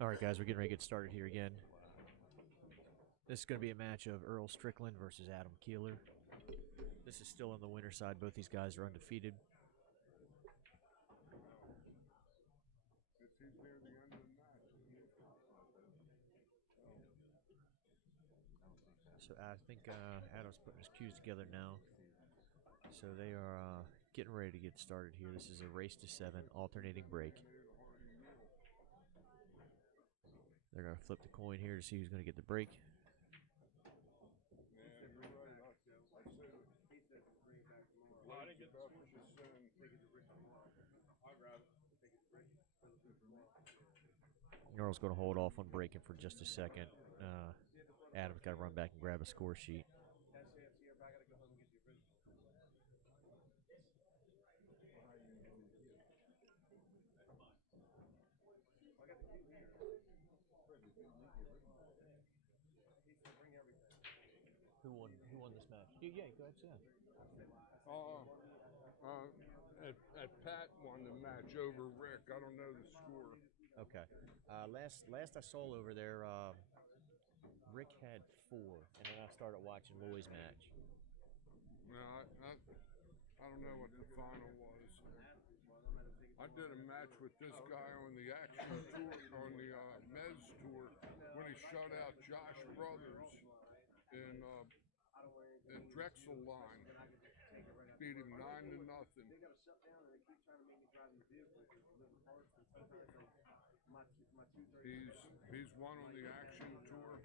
All right, guys, we're getting ready to get started here again. This is going to be a match of Earl Strickland versus Adam Kielar. This is still on the winner side. Both these guys are undefeated. So I think Adam's putting his cues together now. So they are getting ready to get started here. This is a race to 7 alternating break. They're going to flip the coin here to see who's going to get the break. Earl's going to hold off on breaking for just a second. Adam's got to run back and grab a score sheet. Who won this match? Yeah, go ahead, Sam. Pat won the match over Rick. I don't know the score. Okay. Last I saw over there, Rick had 4, and then I started watching Lloyd's match. No, I don't know what the final was. I did a match with this guy on the Action Tour, on the Mez Tour, when he shut out Josh Brothers in Drexel line. Beat him 9-0. He's won on the Action Tour.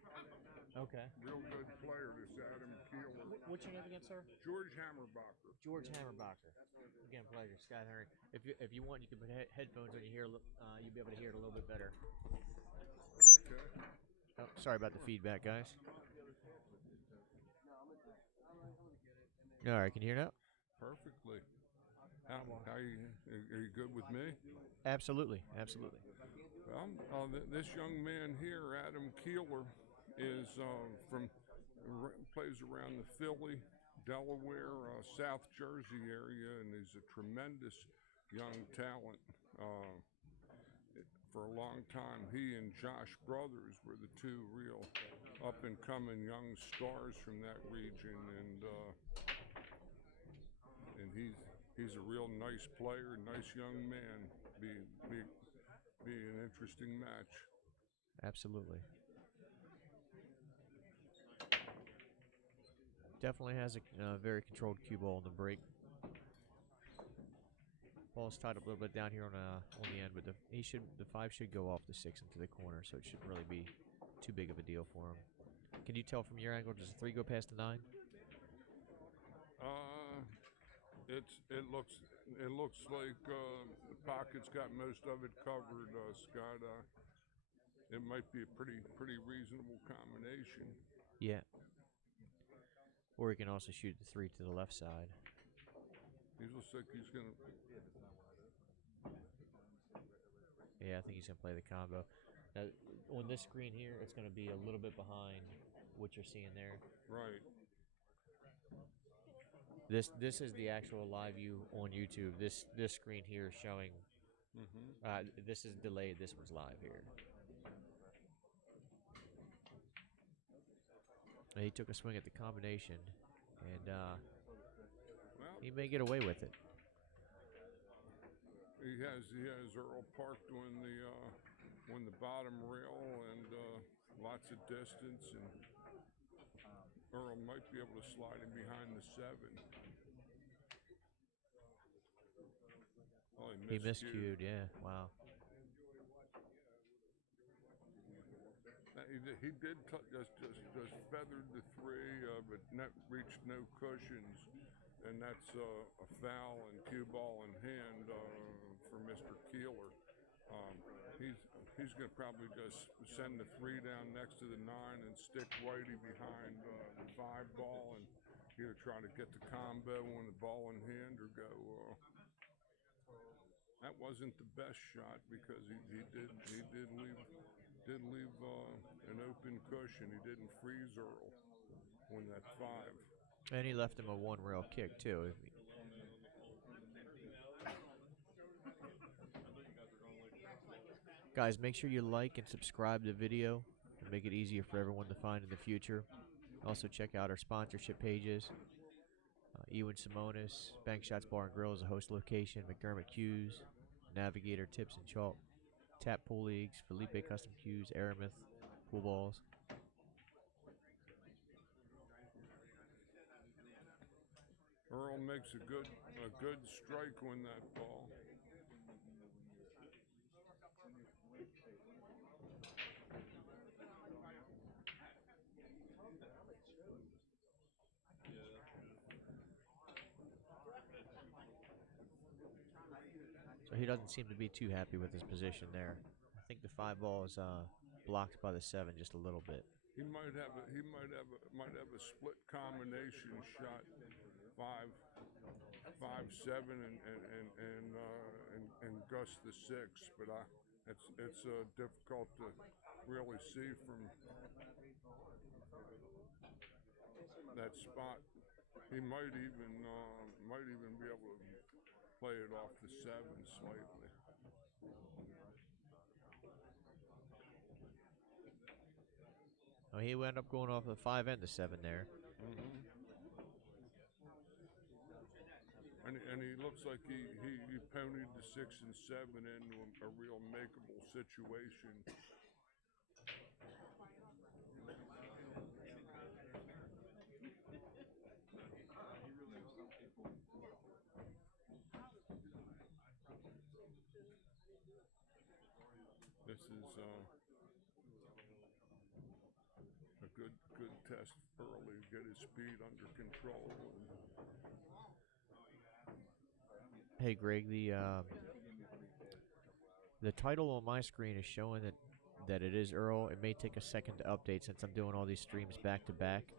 Okay. Real good player, this Adam Kielar. What's your name again, sir? George Hammerbacher. George Hammerbacher. Again, pleasure, Scott Henry. If you want, you can put headphones on. You'll be able to hear it a little bit better. Okay. Oh, sorry about the feedback, guys. All right, can you hear now? Perfectly. Are you good with me? Absolutely, absolutely. Well, this young man here, Adam Kielar, is plays around the Philly, Delaware, South Jersey area, and he's a tremendous young talent. For a long time, he and Josh Brothers were the two real up-and-coming young stars from that region, and he's a real nice player, nice young man. Be an interesting match. Absolutely. Definitely has a very controlled cue ball in the break. Ball's tied up a little bit down here on the end, but the 5 should go off the 6 into the corner, so it shouldn't really be too big of a deal for him. Can you tell from your angle? Does the 3 go past the 9? It looks like the pocket's got most of it covered, Scott. It might be a pretty reasonable combination. Yeah. Or he can also shoot the 3 to the left side. He looks like he's gonna. Yeah, I think he's gonna play the combo. Now, on this screen here, it's gonna be a little bit behind what you're seeing there. Right. This is the actual live view on YouTube. This screen here is showing. This is delayed. This one's live here. He took a swing at the combination, and he may get away with it. He has Earl parked on the bottom rail, and lots of distance, and Earl might be able to slide him behind the 7. Oh, he miscued, yeah. Wow. He did just feathered the 3, but reached no cushions, and that's a foul and cue ball in hand for Mr. Kielar. He's going to probably just send the 3 down next to the 9 and stick Whitey behind the 5 ball and either try to get the combo on the ball in hand or go. That wasn't the best shot because he did leave an open cushion. He didn't freeze Earl on that 5. And he left him a 1 rail kick too. Guys, make sure you like and subscribe to the video to make it easier for everyone to find in the future. Also, check out our sponsorship pages. Ewan Simonis, Bank Shots Bar and Grill is a host location. McDermott Cues, Navigator Tips and Chalk, Tap Pool Leagues, Felipe Custom Cues, Aramith Pool Balls. Earl makes a good strike on that ball. So he doesn't seem to be too happy with his position there. I think the 5 ball is blocked by the 7 just a little bit. He might have a split combination shot, 5, 7, and Gus the 6, but it's difficult to really see from that spot. He might even be able to play it off the 7 slightly. Oh, he wound up going off the 5 and the 7 there. And he looks like he ponied the 6 and 7 into a real makeable situation. This is a good test early to get his speed under control. Hey Greg, the title on my screen is showing that it is Earl. It may take a second to update since I'm doing all these streams back to back.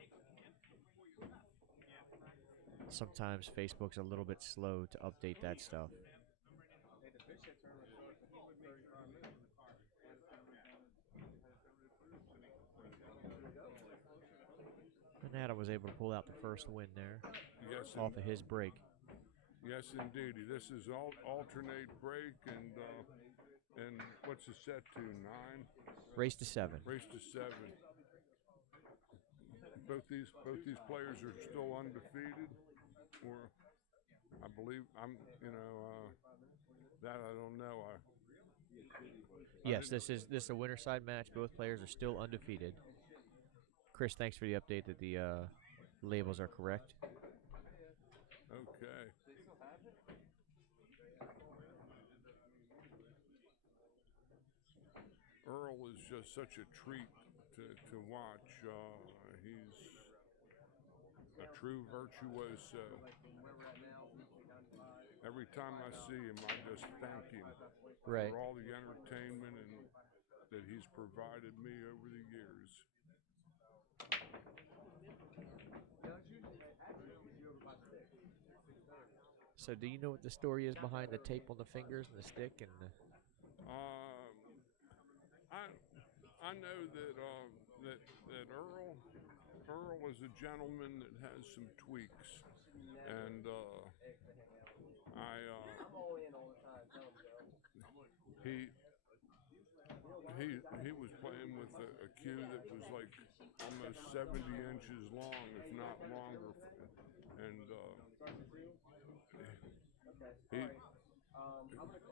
Sometimes Facebook's a little bit slow to update that stuff. And Adam was able to pull out the first win there. Yes, off of his break. Yes, indeed. This is alternate break, and what's the set to? 9. Race to 7. Race to 7. Both these players are still undefeated, or I believe that I don't know. Yes, this is a winner side match. Both players are still undefeated. Chris, thanks for the update that the labels are correct. Okay. Earl is just such a treat to watch. He's a true virtuoso. Every time I see him, I just thank him for all the entertainment that he's provided me over the years. So do you know what the story is behind the tape on the fingers and the stick? And I know that Earl is a gentleman that has some tweaks, and he was playing with a cue that was like almost 70 inches long, if not longer, and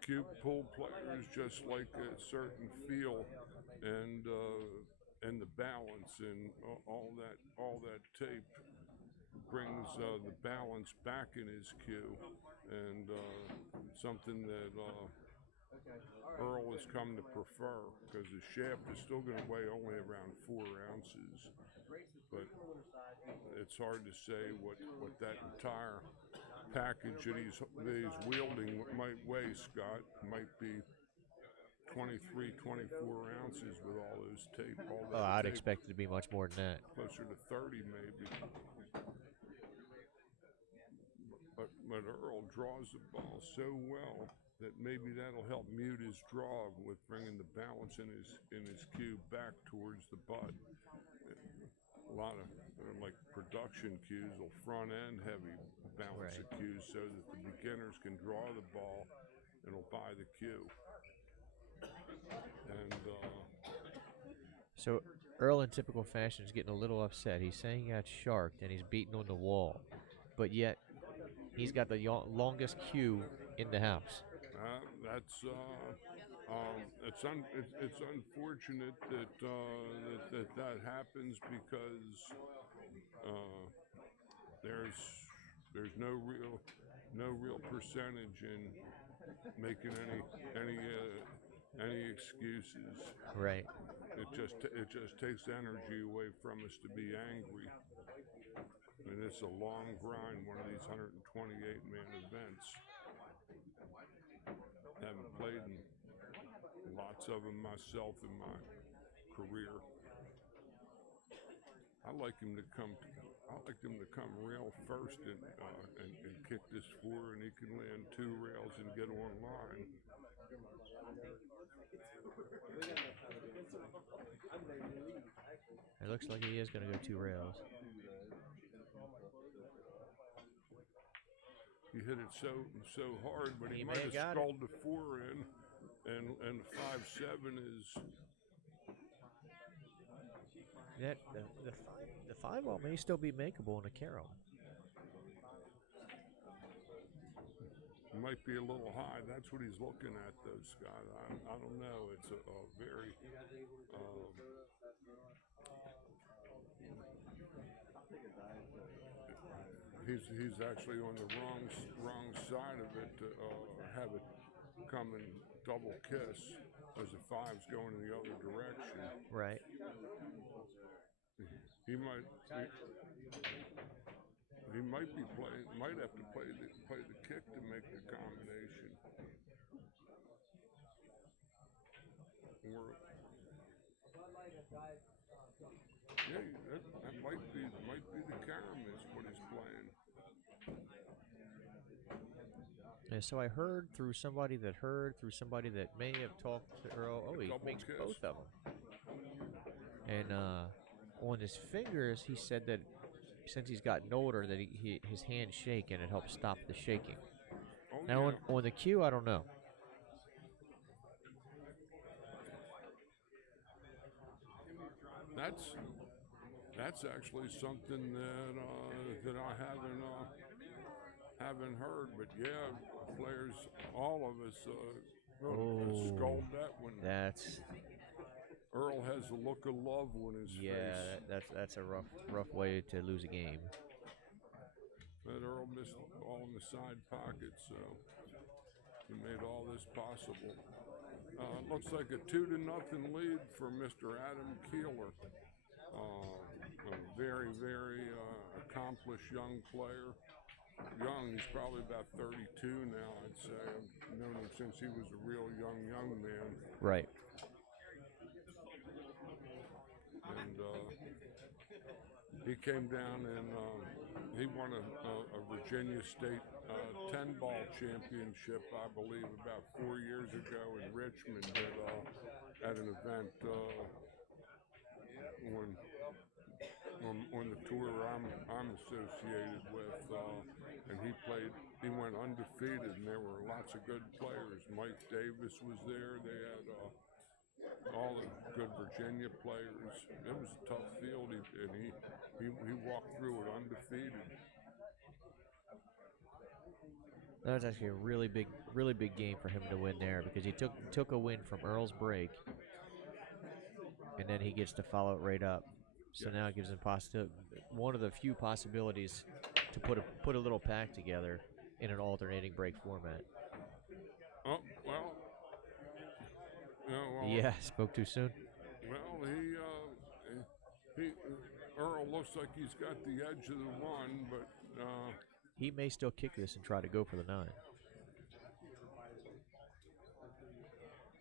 cue pool players just like a certain feel and the balance, and all that tape brings the balance back in his cue, and something that Earl has come to prefer, because the shaft is still going to weigh only around 4 ounces, but it's hard to say what that entire package that he's wielding might weigh, Scott. Might be 23, 24 ounces with all those tape. I'd expect it to be much more than that. Closer to 30 maybe. But Earl draws the ball so well that maybe that'll help mute his draw with bringing the balance in his cue back towards the butt. A lot of like production cues will front end heavy balance the cues so that the beginners can draw the ball and it'll buy the cue. And So Earl, in typical fashion, is getting a little upset. He's saying he got sharked and he's beating on the wall, but yet he's got the longest queue in the house. that's it's unfortunate that happens because uh, there's no real percentage in making any excuses. Right. It just takes energy away from us to be angry. And it's a long grind, one of these 128-man events. Haven't played in lots of them myself in my career. I like him to come rail first and kick this four, and he can land 2 rails and get online. It looks like he is going to go 2 rails. He hit it so hard, but he may might have have got stalled the 4 in, and 5-7 is. That the 5-ball may still be makeable in a carom. Might be a little high. That's what he's looking at, though, Scott. I don't know. It's a very he's actually on the wrong side of it to have it come and double kiss as the 5's going in the other direction. Right. He might have to play the kick to make the combination. Or yeah, that might be the carom is what he's playing. And so I heard through somebody that may have talked to Earl. Oh, he makes kiss. both of them. And on his fingers, he said that since he's gotten older, that his hands shake and it helps stop the shaking. Oh, Now yeah. on the cue, I don't know. That's actually something that I haven't heard, but yeah, players, all of us sculled that one. That's Earl has a look of love on his face. that's a rough way to lose a game. But Earl missed the ball in the side pocket, so he made all this possible. Looks like a 2-0 lead for Mr. Adam Kielar. A very, very accomplished young player. Young, he's probably about 32 now, I'd say. I've known him since he was a real young man. Right. And he came down and he won a Virginia State 10-ball championship, I believe, about 4 years ago in Richmond at an event on the tour I'm associated with, and he went undefeated, and there were lots of good players. Mike Davis was there. They had all the good Virginia players. It was a tough field, and he walked through it undefeated. That was actually a really big game for him to win there because he took a win from Earl's break, and then he gets to follow it right up. So now it gives him one of the few possibilities to put a little pack together in an alternating break format. Oh well. Yeah, spoke too soon. Well, Earl looks like he's got the edge of the 1, but he may still kick this and try to go for the 9.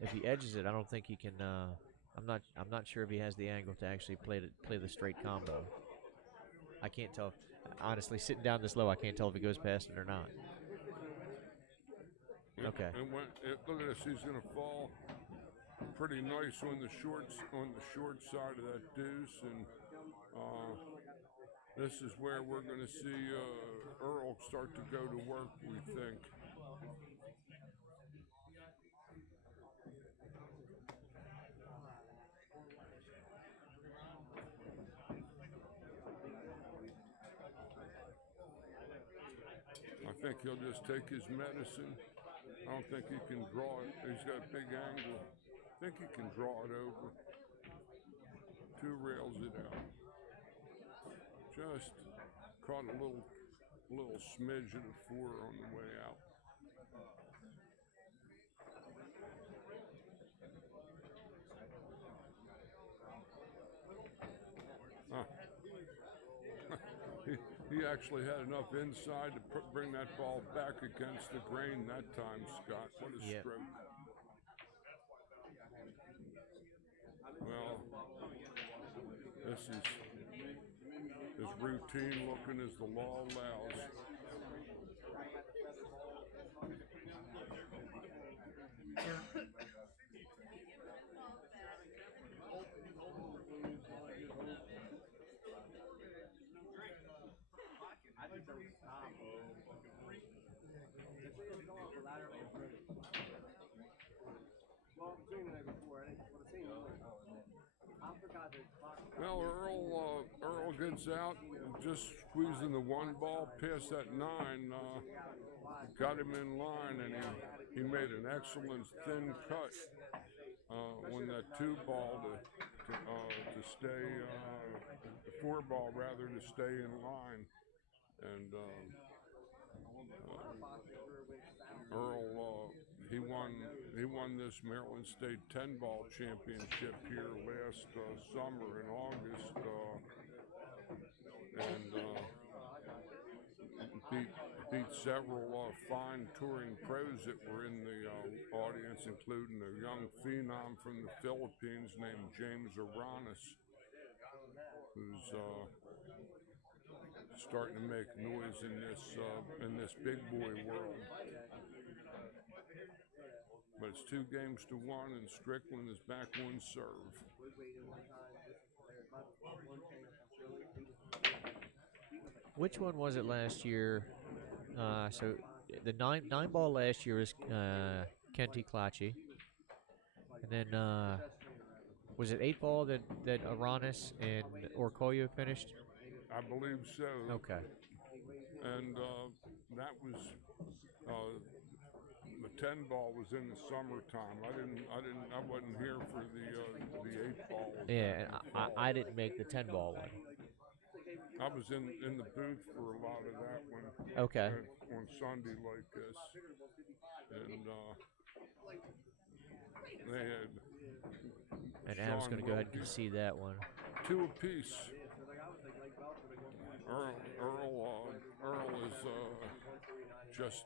If he edges it, I don't think he can. I'm not sure if he has the angle to actually play the straight combo. I can't tell. Honestly, sitting down this low, I can't tell if he goes past it or not. Okay. Look at this. He's going to fall pretty nice on the short side of that deuce, and this is where we're going to see Earl start to go to work, we think. think he'll just take his medicine. I don't think he can draw it. He's got a big angle. I think he can draw it over. 2 rails it out. Just caught a little smidge of the 4 on the way out. He actually had enough inside to bring that ball back against the grain that time, Scott. What a stroke. Well, this is as routine looking as the law allows. Well, Earl gets out, just squeezing the 1 ball past that 9, got him in line, and he made an excellent thin cut on that 2 ball to stay, the 4 ball rather, to stay in line. And Earl, he won this Maryland State 10 ball championship here last summer in August, and beat several fine touring pros that were in the audience, including a young phenom from the Philippines named James Aranis, who's starting to make noise in this big boy world. But it's 2 games to 1, and Strickland is back on serve. Which one was it last year? So the nine ball last year was Kenti Klachi, and then was it 8 ball that Aranis and Orkoyo finished? I believe so. Okay. And that was the 10 ball was in the summertime. I wasn't here for the 8 ball. Yeah, and I didn't make the 10 ball one. I was in the booth for a lot of that one. Okay. On Sunday like this, and they had. And Adam's going to go ahead and see that one. 2 apiece. Earl is just,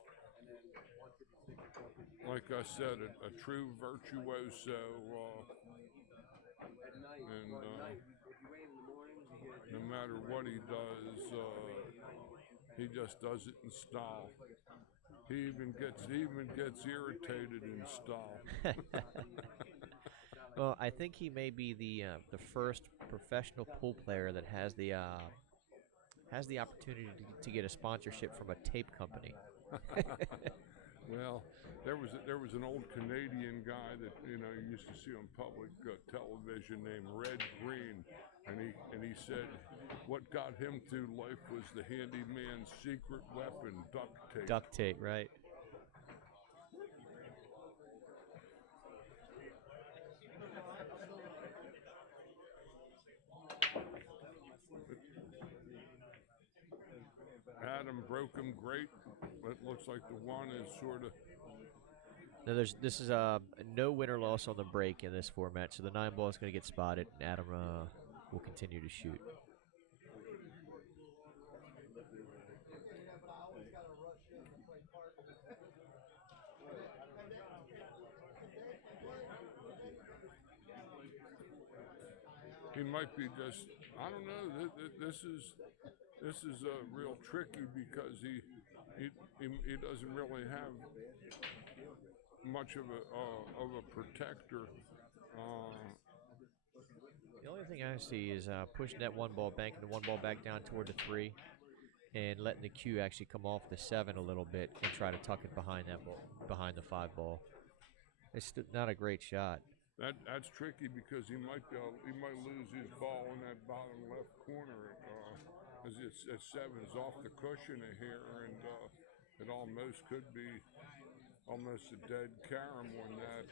like I said, a true virtuoso, and no matter what he does, he just does it in style. He even gets irritated in style. Well, I think he may be the first professional pool player that has the opportunity to get a sponsorship from a tape company. Well, there was an old Canadian guy that you used to see on public television named Red Green, and he said what got him through life was the handyman's secret weapon, duct tape. Duct tape, right? Adam broke him great, but it looks like the 1 is sort of. Now this is no win or loss on the break in this format, so the 9 ball is going to get spotted, and Adam will continue to shoot. He might be just, I don't know. This is real tricky because he doesn't really have much of a protector. The only thing I see is pushing that 1 ball, banking the 1 ball back down toward the 3, and letting the cue actually come off the 7 a little bit and try to tuck it behind that ball, behind the 5 ball. It's not a great shot. That's tricky because he might lose his ball in that bottom left corner. As it's 7 is off the cushion of here, and It almost could be almost a dead carom on that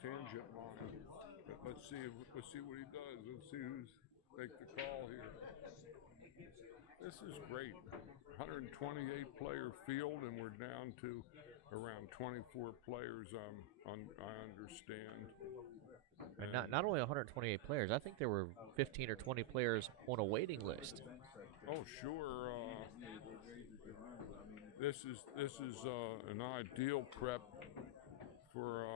tangent line. But let's see what he does. Let's see who's make the call here. This is great. 128 player field, and we're down to around 24 players. I understand. And not only 128 players, I think there were 15 or 20 players on a waiting list. Oh, sure. This is an ideal prep for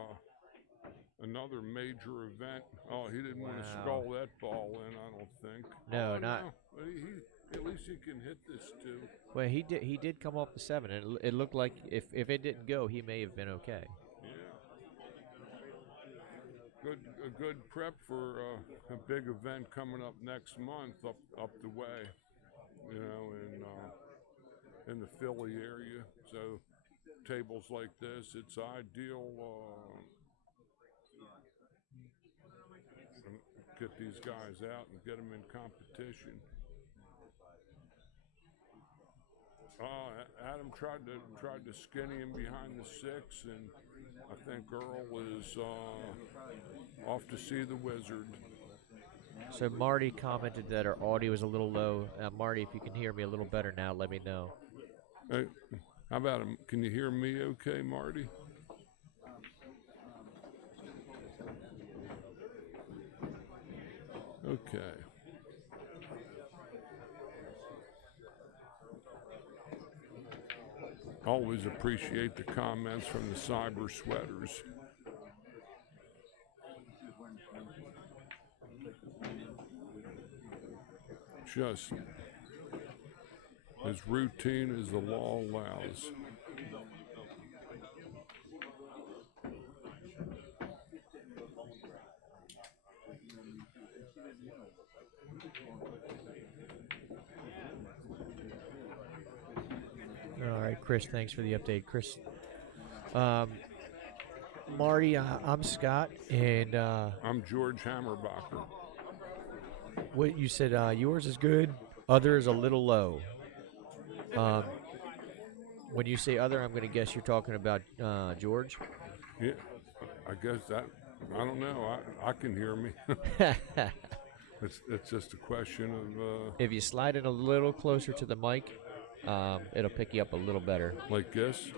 another major event. Oh, he didn't want to skull that ball in, I don't think. No, not. No. At least he can hit this too. Well, he did come off the 7. It looked like if it didn't go, he may have been okay. Yeah. A good prep for a big event coming up next month up the way, you know, in the Philly area. So tables like this, it's ideal. Get these guys out and get them in competition. Adam tried to skinny him behind the 6, and I think Earl is off to see the wizard. So Marty commented that our audio was a little low. Marty, if you can hear me a little better now, let me know. Hey, how about him? Can you hear me okay, Marty? Okay. Always appreciate the comments from the cyber sweaters. Just as routine as the law allows. All right, Chris, thanks for the update. Chris, Marty, I'm Scott, and I'm George Hammerbacher. What you said, yours is good, other is a little low. When you say other, I'm going to guess you're talking about George. Yeah, I guess that. I don't know. I can hear me. It's just a question of. If you slide it a little closer to the mic, it'll pick you up a little better. Like this?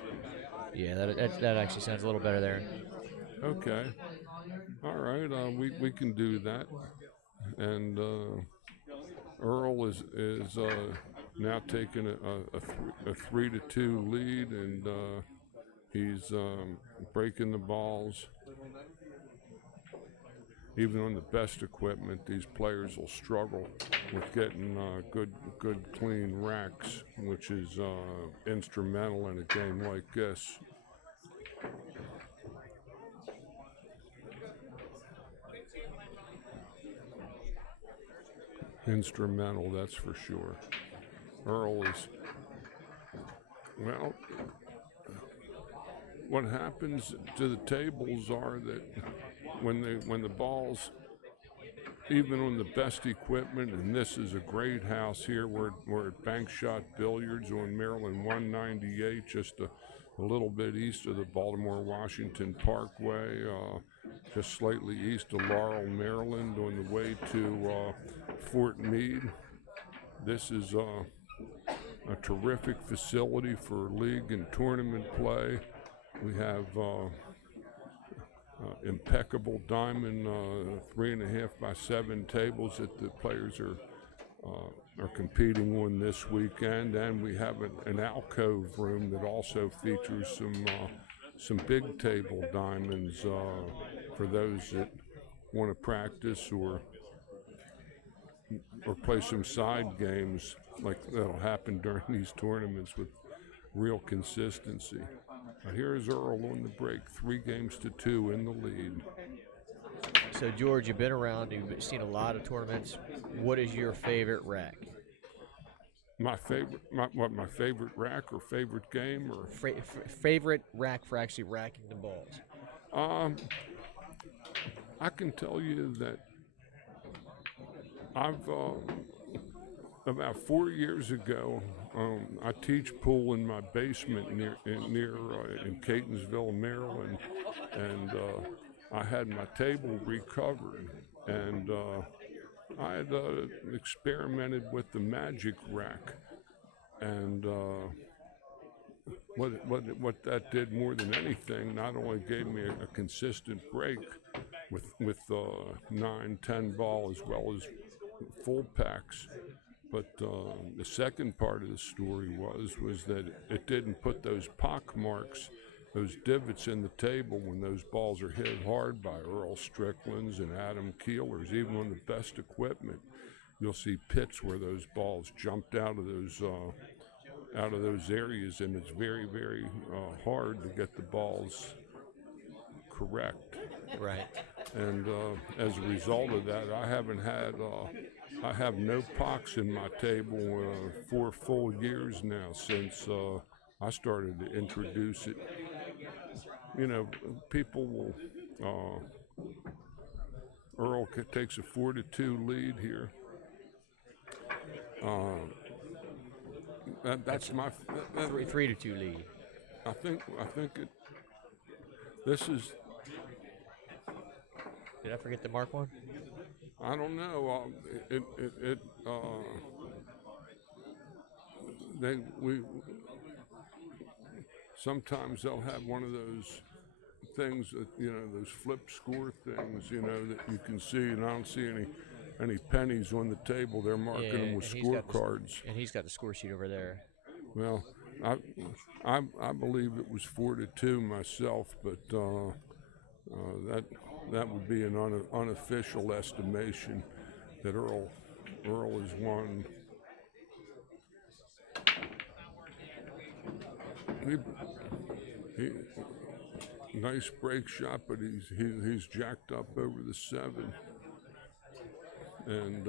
Yeah, that actually sounds a little better there. Okay. All right. We can do that. And Earl is now taking a 3-2 lead, and he's breaking the balls. Even on the best equipment, these players will struggle with getting good clean racks, which is instrumental in a game like this. Instrumental, that's for sure. Earl is, well, what happens to the tables are that when the balls, even on the best equipment, and this is a great house here, we're at Bank Shot Billiards on Maryland 198, just a little bit east of the Baltimore-Washington Parkway, just slightly east of Laurel, Maryland, on the way to Fort Meade. This is a terrific facility for league and tournament play. We have impeccable diamond 3.5 by 7 tables that the players are competing on this weekend, and we have an alcove room that also features some big table diamonds for those that want to practice or play some side games like that'll happen during these tournaments with real consistency. Here's Earl on the break, 3-2 in the lead. So George, you've been around, you've seen a lot of tournaments. What is your favorite rack? My favorite rack or favorite game or favorite rack for actually racking the balls? I can tell you that I've about 4 years ago, I teach pool in my basement near in Catonsville, Maryland, and I had my table recovered, and I had experimented with the magic rack, and what that did more than anything, not only gave me a consistent break with 9, 10 ball as well as full packs, but the second part of the story was that it didn't put those pock marks, those divots in the table when those balls are hit hard by Earl Stricklands and Kielar's. Even on the best equipment, you'll see pits where those balls jumped out of those areas, and it's very, very hard to get the balls correct. Right. And as a result of that, I have no pocks in my table 4 full years now since I started to introduce it. You know, people will. Earl takes a 4-2 lead here. That's my 3-2 lead. I think it. This is. Did I forget to mark one? I don't know. Sometimes they'll have one of those things that, those flip score things, that you can see, and I don't see any pennies on the table. They're marking them with scorecards. And he's got the score sheet over there. Well, I believe it was 4-2 myself, but that would be an unofficial estimation that Earl has won. He nice break shot, but he's jacked up over the 7, and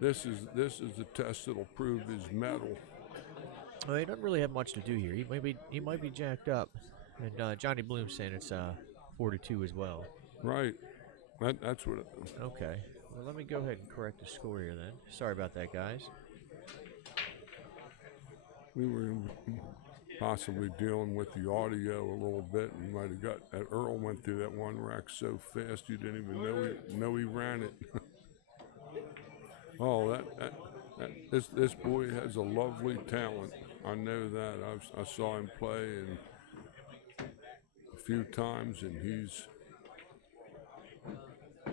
this is the test that'll prove his mettle. Well, he doesn't really have much to do here. He might be jacked up, and Johnny Bloom's saying it's 4-2 as well. Right. That's what. Okay. Well, let me go ahead and correct the score here then. Sorry about that, guys. We were possibly dealing with the audio a little bit, and might have got that. Earl went through that one rack so fast you didn't even know he ran it. Oh, this boy has a lovely talent. I know that. I saw him play a few times, and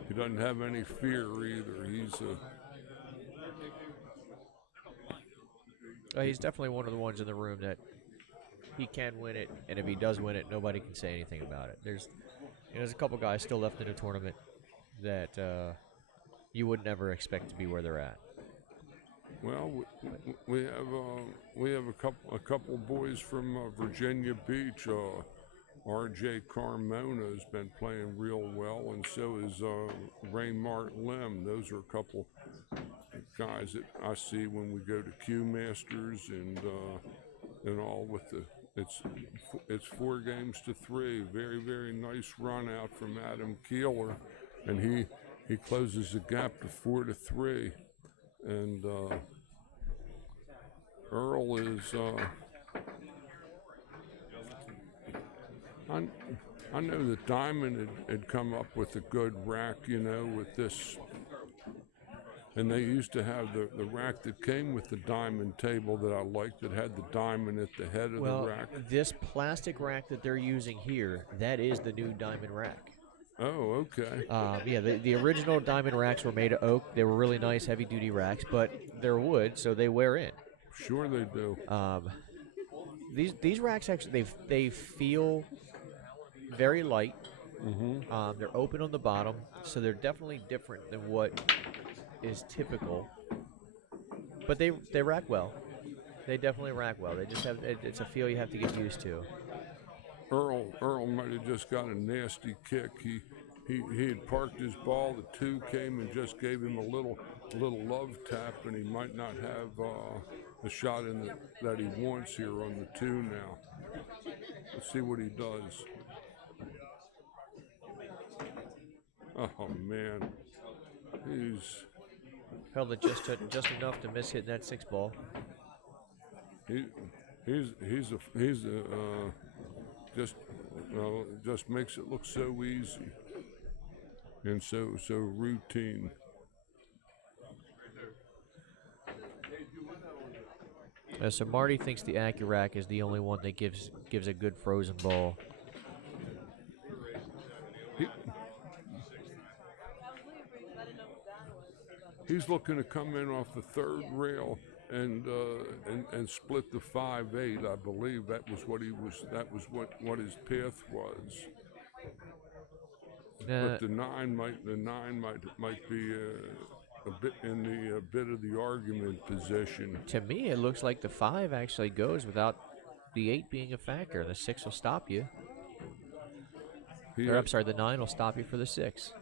he doesn't have any fear either. He's definitely one of the ones in the room that he can win it, and if he does win it, nobody can say anything about it. There's a couple guys still left in the tournament that you would never expect to be where they're at. Well, we have a couple boys from Virginia Beach. R.J. Carmona has been playing real well, and so is Raymart Lim. Those are a couple guys that I see when we go to Q Masters and all. With it's 4 games to 3. Very, very nice run out from Kielar, and he closes the gap to 4-3. And Earl is. I know that Diamond had come up with a good rack, with this. And they used to have the rack that came with the diamond table that I liked, that had the diamond at the head of the rack. This plastic rack that they're using here, that is the new diamond rack. Oh, okay. Yeah, the original diamond racks were made of oak. They were really nice, heavy-duty racks, but they're wood, so they wear in. Sure they do. These racks actually they feel very light. Mm-hmm. They're open on the bottom, so they're definitely different than what is typical. But they rack well. They definitely rack well. They just have it's a feel you have to get used to. Earl might have just got a nasty kick. He had parked his ball. The 2 came and just gave him a little love tap, and he might not have the shot that he wants here on the 2 now. Let's see what he does. Oh man, Held it just enough to miss hitting that 6 ball. Just makes it look so easy and so routine. So Marty thinks the Accurac is the only one that gives a good frozen ball. He's looking to come in off the 3rd rail and split the 5/8. I believe that was what what his path was. But the nine might be a bit in the bit of the argument position. To me, it looks like the 5 actually goes without the 8 being a factor. The 6 will stop you. I'm sorry, the 9 will stop you for the 6.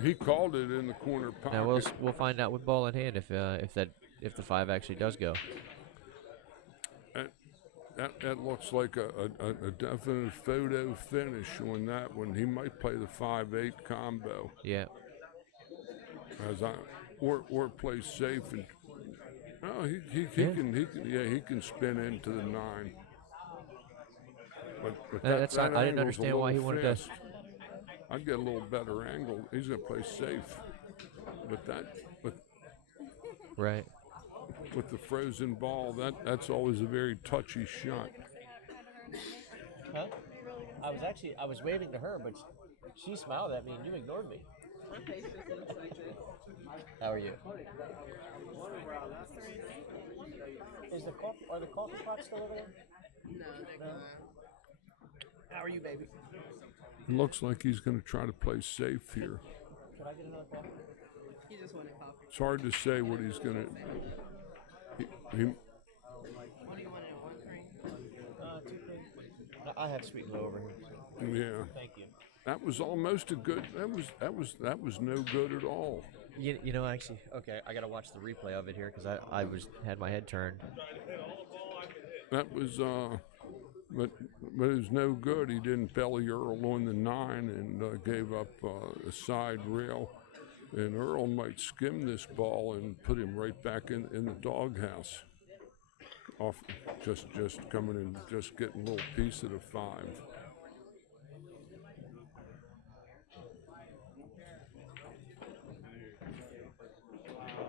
He called it in the corner pocket. Now we'll find out with ball in hand if the 5 actually does go. That looks like a definite photo finish on that one. He might play the 5/8 combo. Yeah. Or play safe and he can spin into the 9. But I didn't understand why he wanted to. I'd get a little better angle. He's gonna play safe, Right. With the frozen ball, that's always a very touchy shot. Huh? I was waving to her, but she smiled at me and you ignored me. My face just looks like this. How are you? Are the coffee pots still over there? No, they're gone. How are you, baby? It looks like he's going to try to play safe here. Can I get another coffee? He just wanted coffee. It's hard to say what he's going to. What do you want in one cream? 2 cream. I have sweet and low over here. Yeah. Thank you. That was almost a good. That was no good at all. You know, actually, okay, I gotta watch the replay of it here because I had my head turned. That was but it was no good. He didn't belly Earl on the 9 and gave up a side rail. And Earl might skim this ball and put him right back in the doghouse. Off, just coming in, just getting a little piece of the 5.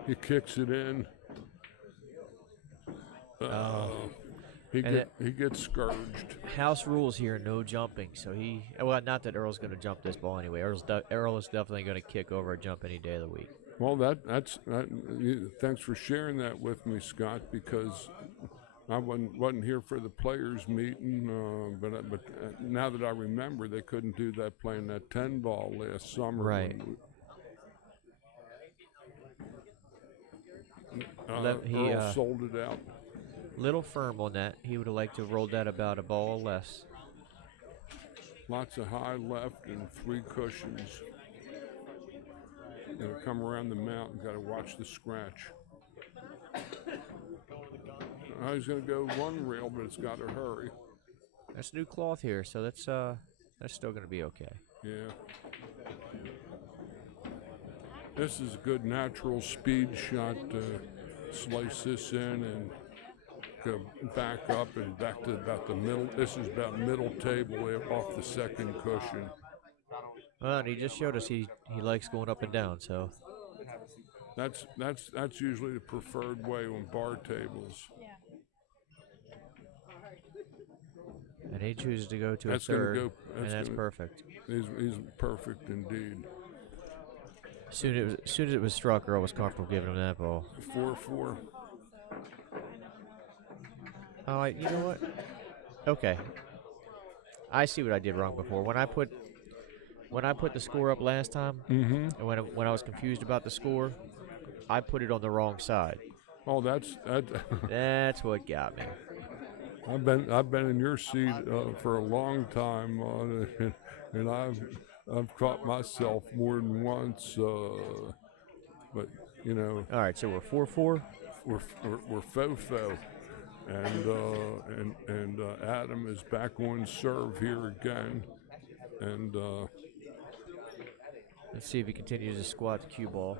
He kicks it in. He gets scourged. House rules here, no jumping. So not that Earl's going to jump this ball anyway. Earl is definitely going to kick over a jump any day of the week. Well, thanks for sharing that with me, Scott, because I wasn't here for the players meeting, but now that I remember, they couldn't do that playing that 10 ball last summer. Right. Earl sold it out. Little firm on that. He would have liked to have rolled that about a ball less. Lots of high left and 3 cushions. Gonna come around the mountain. Got to watch the scratch. He's gonna go 1 rail, but it's got to hurry. That's new cloth here, so that's still gonna be okay. Yeah. This is a good natural speed shot to slice this in and go back up and back to about the middle. This is about middle table off the 2nd cushion. Well, and he just showed us he likes going up and down, so. That's usually the preferred way on bar tables. And he chooses to go to a 3rd, and that's perfect. He's perfect indeed. As soon as it was struck, Earl was comfortable giving him that ball. 4-4. Oh, you know what? Okay. I see what I did wrong before. When I put the score up last time, and when I was confused about the score, I put it on the wrong side. Oh, that's what got me. I've been in your seat for a long time, and I've caught myself more than once. But you know. All right, so we're 4-4. We're faux. And Adam is back on serve here again, and Let's see if he continues to squat the cue ball.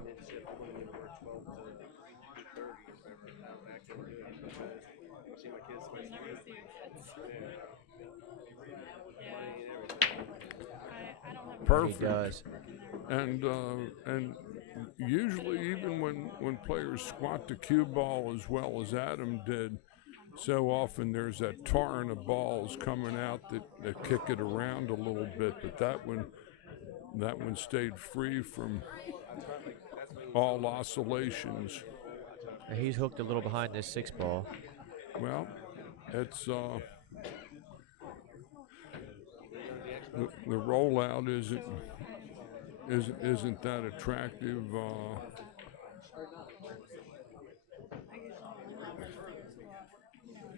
Perfect. He does. And usually even when players squat the cue ball as well as Adam did, so often there's that torrent of balls coming out that kick it around a little bit, but that one stayed free from all oscillations. He's hooked a little behind this 6 ball. Well, it's the rollout isn't that attractive.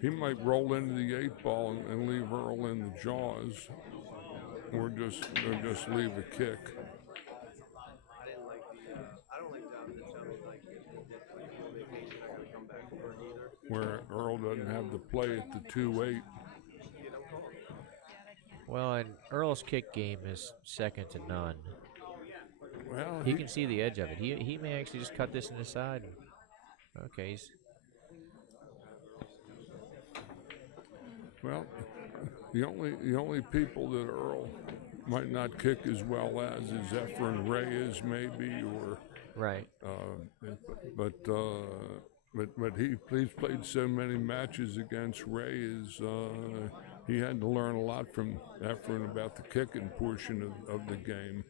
He might roll into the 8 ball and leave Earl in the jaws, or just leave a kick. Where Earl doesn't have the play at the 2-8. Well, and Earl's kick game is second to none. Well, He can see the edge of it. He may actually just cut this in the side. Okay. Well, the only people that Earl might not kick as well as is Efren Reyes, maybe, or Right. But he's played so many matches against Reyes. He had to learn a lot from Efren about the kicking portion of the game,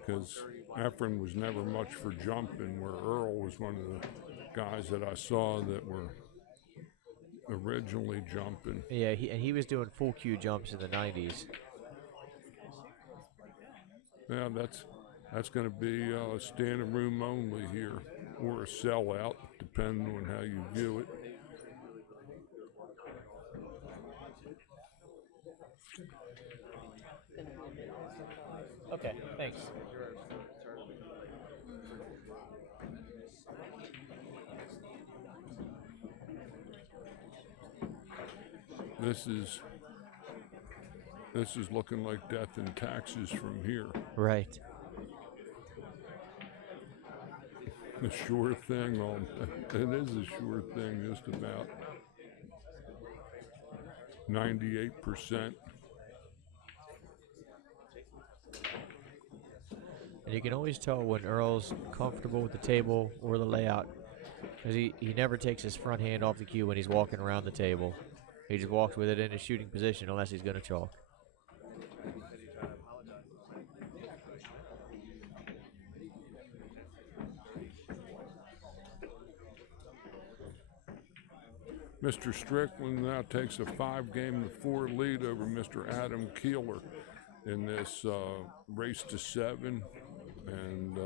because Efren was never much for jumping, where Earl was one of the guys that I saw that were originally jumping. Yeah, he was doing full cue jumps in the 90s. Yeah, that's going to be standing room only here, or a sellout, depending on how you view it. Okay, thanks. This is looking like death and taxes from here. Right. A sure thing. It is a sure thing, just about 98%. And you can always tell when Earl's comfortable with the table or the layout, because he never takes his front hand off the cue when he's walking around the table. He just walks with it in a shooting position unless he's going to chalk. Mr. Strickland now takes a 5-game-to-4 lead over Mr. Adam Kielar in this race to 7, and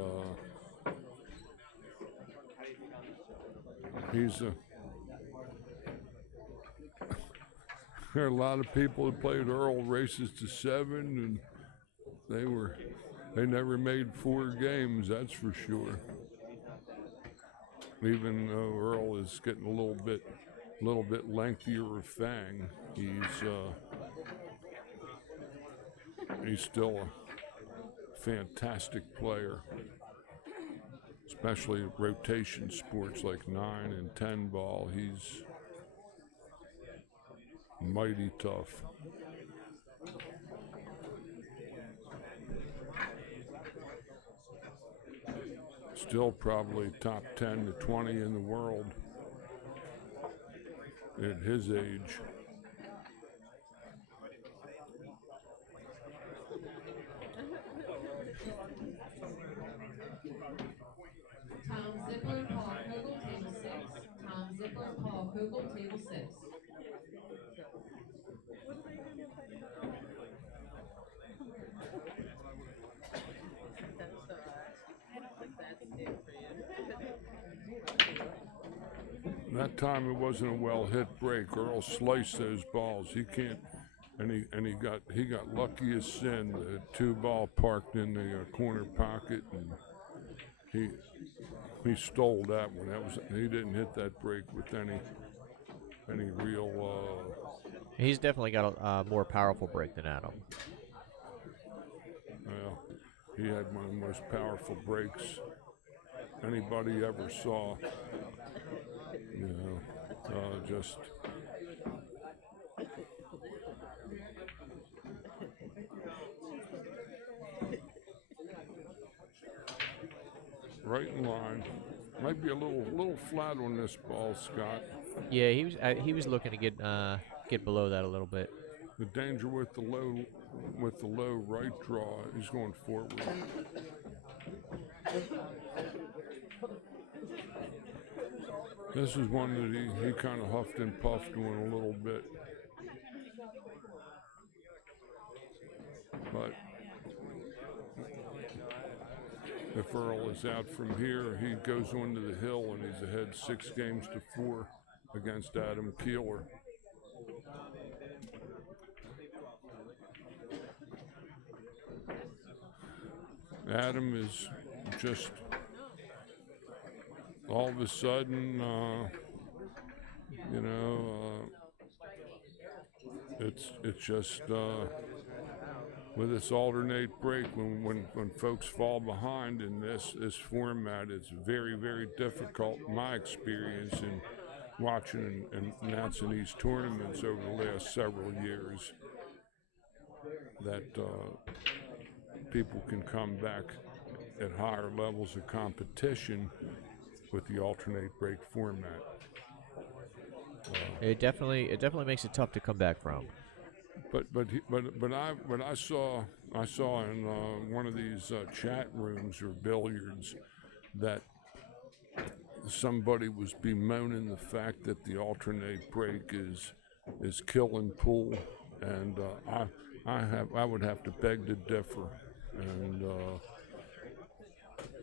there are a lot of people who played Earl races to 7, and they never made 4 games, that's for sure. Even though Earl is getting a little bit lengthier of fang, he's still a fantastic player, especially rotation sports like 9 and 10 ball. He's mighty tough. Still probably top 10 to 20 in the world at his age. Tom Zippler, Paul Kogel, table 6. Tom Zippler, Paul Kogel, table 6. That time it wasn't a well hit break. Earl sliced those balls. He can't, and he got lucky as sin. The 2 ball parked in the corner pocket, and he stole that one. He didn't hit that break with any real. He's definitely got a more powerful break than Adam. Well, He had one of the most powerful breaks anybody ever saw. You know, just right in line. Might be a little flat on this ball, Scott. Yeah, he was looking to get below that a little bit. The danger with the low right draw is going forward. This is one that he kind of huffed and puffed on a little bit. But if Earl is out from here, he goes on to the hill and he's ahead 6 games to 4 against Adam Kielar. Adam is just all of a sudden, it's just with this alternate break, when folks fall behind in this format, it's very, very difficult. My experience in watching and announcing these tournaments over the last several years, that people can come back at higher levels of competition with the alternate break format. It definitely makes it tough to come back from. But I saw in one of these chat rooms or billiards that somebody was bemoaning the fact that the alternate break is killing pool, and I would have to beg to differ, and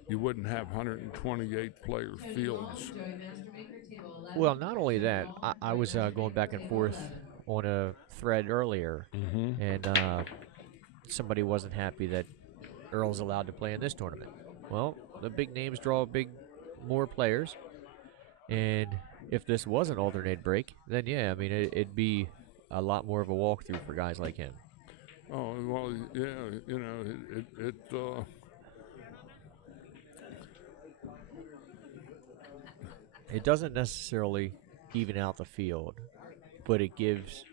you wouldn't have 128 player fields. Joey Mastermaker, table 11. Well, not only that, I was going back and forth on a thread earlier, and somebody wasn't happy that Earl's allowed to play in this tournament. Well, the big names draw more players, and if this was an alternate break, then yeah, I mean it'd be a lot more of a walkthrough for guys like him. Oh well, yeah, you know It doesn't necessarily even out the field, but it gives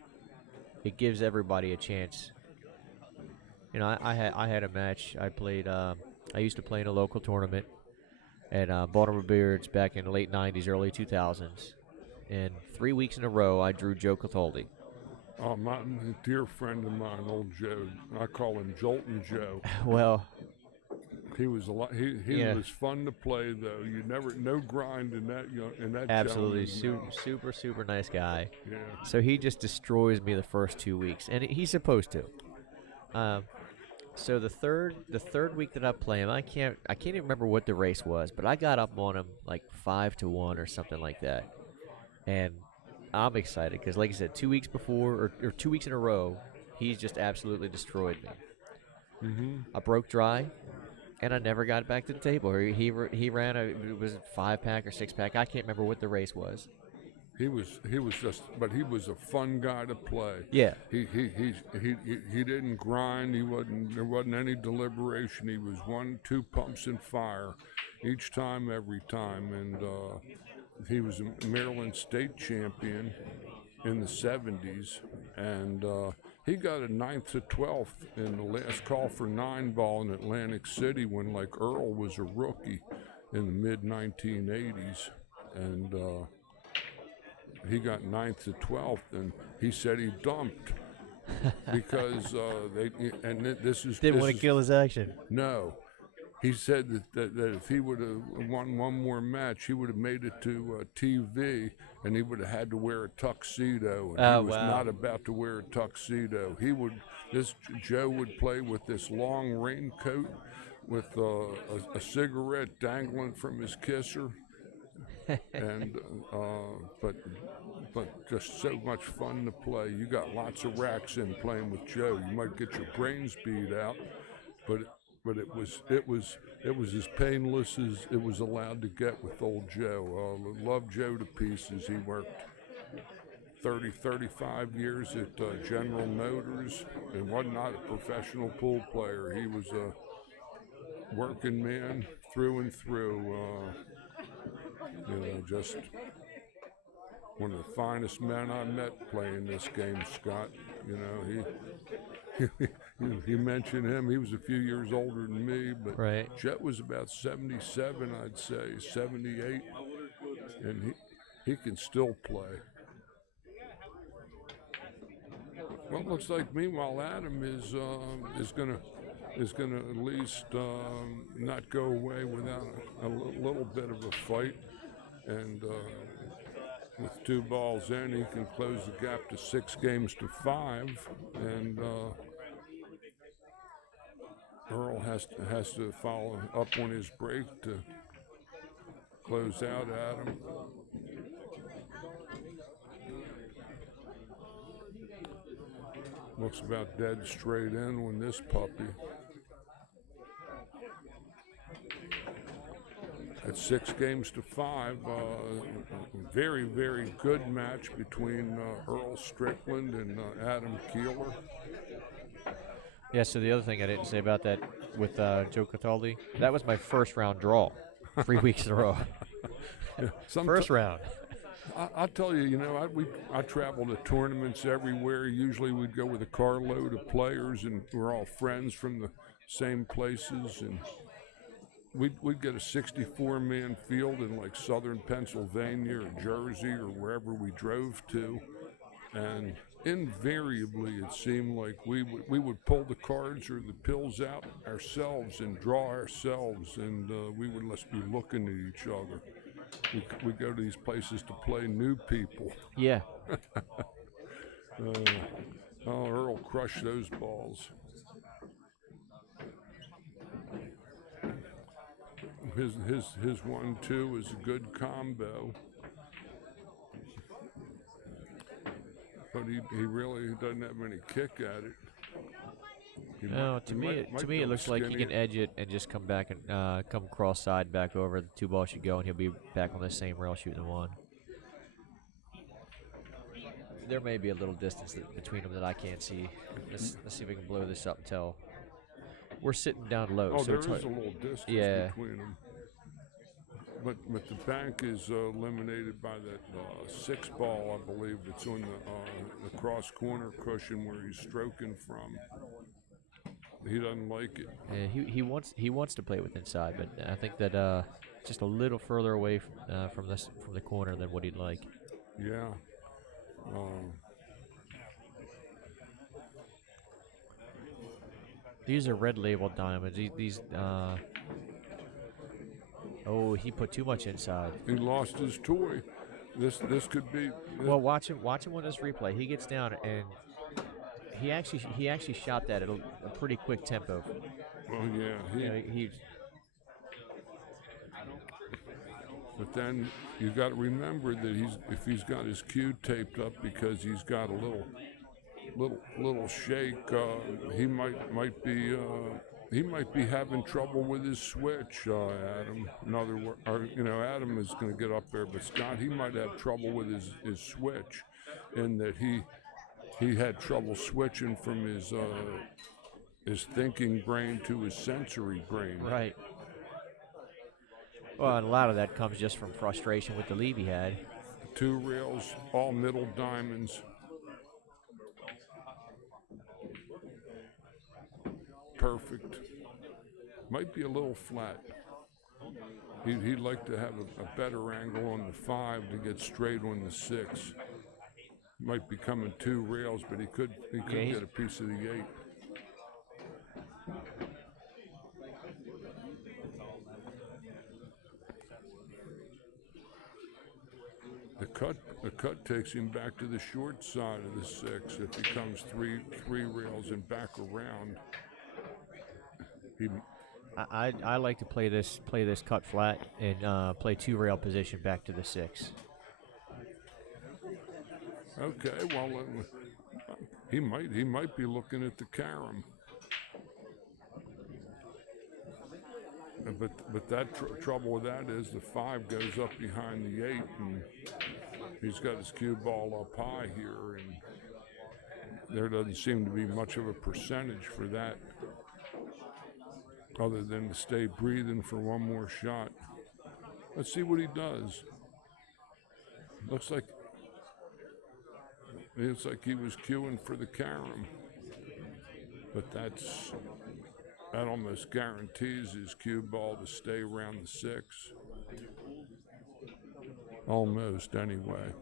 everybody a chance. You know, I had a match. I played. I used to play in a local tournament at Baltimore Billiards back in the late '90s, early 2000s, and 3 weeks in a row I drew Joe Cataldi. Oh, my dear friend of mine, old Joe. I call him Joltin' Joe. Well, he was a lot. He yeah. was fun to play, though. You no grind in that. Absolutely, super nice guy. Yeah. So he just destroys me the first 2 weeks, and he's supposed to. So the third week that I play him, I can't even remember what the race was, but I got up on him like 5-1 or something like that, and I'm excited because, like I said, 2 weeks before or 2 weeks in a row, he's just absolutely destroyed me. I broke dry, and I never got back to the table. He ran it was a 5-pack or 6-pack. I can't remember what the race was. He was but he was a fun guy to play. Yeah. He didn't grind. There wasn't any deliberation. He was 1-2 pumps and fire, each time, every time, and he was a Maryland state champion in the 70s, and he got a 9th to 12th in the last call for 9 ball in Atlantic City when like Earl was a rookie in the mid 1980s, and he got 9th to 12th, and he said he dumped because Didn't want to kill his action. No. He said that if he would have won one more match, he would have made it to TV, and he would have had to wear a tuxedo. And he was not about to wear a tuxedo. Joe would play with this long raincoat with a cigarette dangling from his kisser, and but just so much fun to play. You got lots of racks in playing with Joe. You might get your brains beat out, but it was as painless as it was allowed to get with old Joe. Loved Joe to pieces. He worked 35 years at General Motors and was not a professional pool player. He was working man through and through. Just one of the finest men I met playing this game, Scott. You mentioned him. He was a few years older than me, but Right. Chet was about 77, I'd say, 78, and he can still play. Well, it looks like meanwhile Adam is gonna at least not go away without a little bit of a fight, and with 2 balls in, he can close the gap to 6 games to 5, and Earl has to follow up on his break to close out Adam. Looks about dead straight in on this puppy. At 6 games to 5, very, very good match between Earl Strickland and Adam Kielar. Yeah, so the other thing I didn't say about that with Joe Cataldi, that was my first round draw, 3 weeks in a row. Yeah, First round. I'll tell you, I traveled to tournaments everywhere. Usually we'd go with a carload of players, and we're all friends from the same places, and we'd get a 64-man field in like southern Pennsylvania or Jersey or wherever we drove to, and invariably it seemed like we would pull the cards or the pills out ourselves and draw ourselves, and we would just be looking at each other. We go to these places to play new people. Yeah. Earl crushed those balls. His 1-2 is a good combo, but he really doesn't have any kick at it. No, to me it looks like he can edge it and just come back and come cross side back over. The 2 ball should go, and he'll be back on the same rail shooting the 1. There may be a little distance between them that I can't see. Let's see if we can blow this up until we're sitting down low. Oh, so there it's is hard. a little distance between them. But the bank is eliminated by that 6 ball, I believe. It's on the cross corner cushion where he's stroking from. He doesn't like it. Yeah, he wants to play with inside, but I think that just a little further away from the corner than what he'd like. Yeah. These are red label diamonds. These oh, he put too much inside. He lost his toy. This could be. Well, watch him on this replay. He gets down and he actually shot that at a pretty quick tempo. Oh yeah, But then you got to remember that if he's got his cue taped up because he's got a little shake, he might be having trouble with his switch, Adam. In other words, Adam is going to get up there, but Scott, he might have trouble with his switch, in that he had trouble switching from his thinking brain to his sensory brain. Right. Well, and a lot of that comes just from frustration with the lead he had. 2 rails, all middle diamonds. Perfect. Might be a little flat. He'd like to have a better angle on the 5 to get straight on the 6. Might be coming 2 rails, but he could get a piece of the 8. The cut takes him back to the short side of the 6. If he comes three rails and back around, I like to play this cut flat and play 2 rail position back to the 6. Okay, well, he might be looking at the carom. But that trouble with that is the 5 goes up behind the 8, and he's got his cue ball up high here, and there doesn't seem to be much of a percentage for that. other than to stay breathing for one more shot. Let's see what he does. Looks like it's like he was queuing for the carom, but that almost guarantees his cue ball to stay around the 6. Almost, anyway.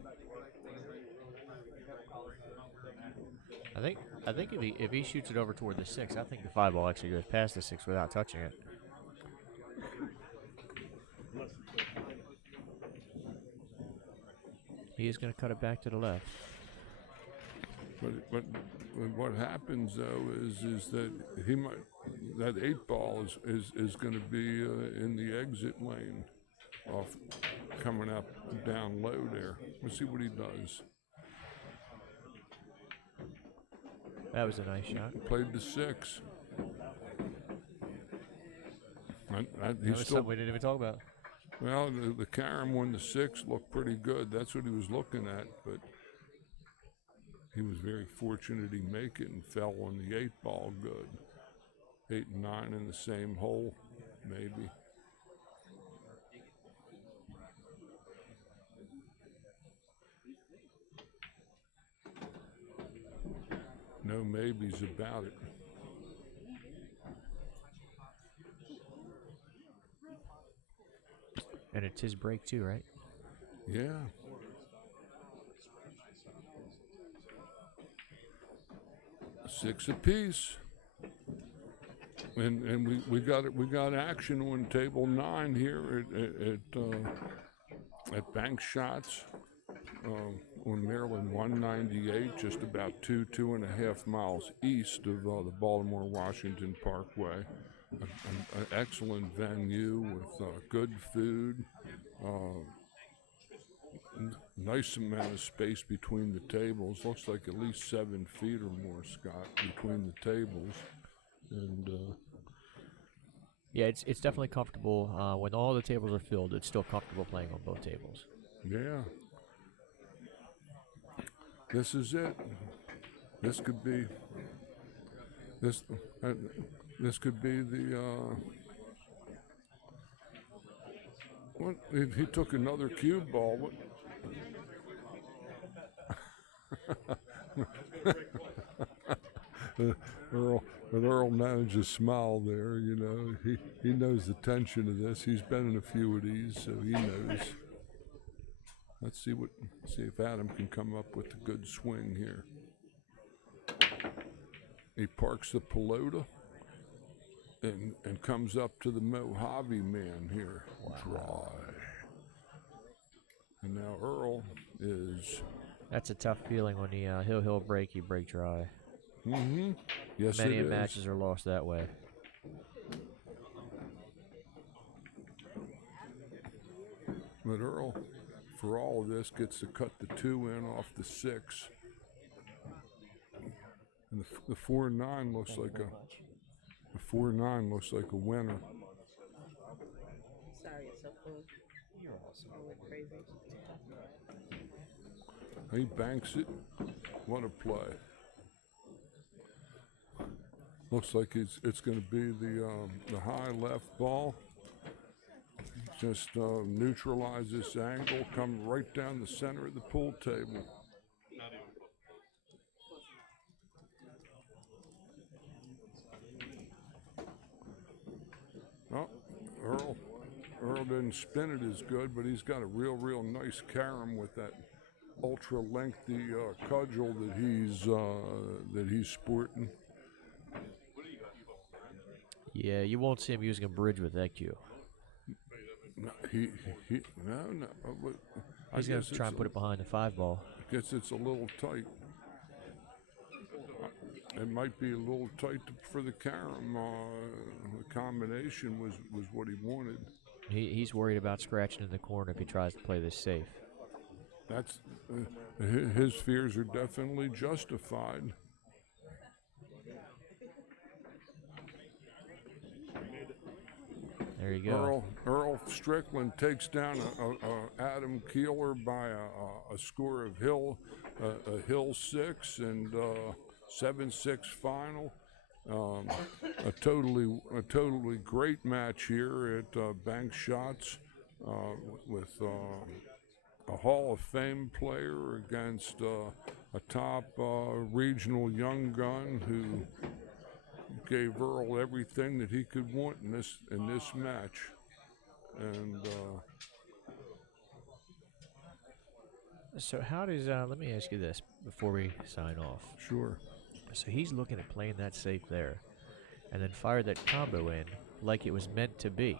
I think if he shoots it over toward the 6, I think the 5 ball actually goes past the 6 without touching it. He is going to cut it back to the left. But what happens though is that that 8 ball is going to be in the exit lane, off coming up down low there. Let's see what he does. That was a nice shot. He played the 6. That was something we didn't even talk about. Well, the carom on the 6 looked pretty good. That's what he was looking at, but he was very fortunate he make it and fell on the 8 ball good. 8 and 9 in the same hole, maybe. No maybes about it. And it's his break too, right? Yeah. Six apiece. And we got action on table 9 here at Bank Shots on Maryland 198, just about 2.5 miles east of the Baltimore-Washington Parkway. An excellent venue with good food, nice amount of space between the tables. Looks like at least 7 feet or more, Scott, between the tables. And yeah, it's definitely comfortable. When all the tables are filled, it's still comfortable playing on both tables. Yeah. This is it. This could be this could be the what he took another cue ball. What? Earl managed to smile there, you know. He knows the tension of this. He's been in a few of these, so he knows. Let's see if Adam can come up with a good swing here. He parks the pelota and comes up to the Mojave man here. Wow. Dry. And now Earl is... That's a tough feeling when he'll break, you break dry. Mm-hmm. Yes, Many matches are lost that way. But Earl, for all of this, gets to cut the 2 in off the 6. And the 4-9 looks like a winner. Sorry, it's so cool. You're awesome. I went crazy. He banks it. What a play. Looks like it's going to be the high left ball. Just neutralize this angle, come right down the center of the pool table. Oh, Earl didn't spin it as good, but he's got a real nice carom with that ultra lengthy cudgel that he's sporting. Yeah, you won't see him using a bridge with that cue. No, no. He's going to try and put it behind the 5 ball. I guess it's a little tight. It might be a little tight for the carom. The combination was what he wanted. He's worried about scratching in the corner if he tries to play this safe. That's his fears are definitely justified. There you go. Earl Strickland takes down Adam Kielar by a score of Hill 6 and 7-6 final. A totally great match here at Bank Shots with a Hall of Fame player against a top regional young gun who gave Earl everything that he could want in this match. And So how does let me ask you this before we sign off. sure. So he's looking at playing that safe there, and then fire that combo in like it was meant to be.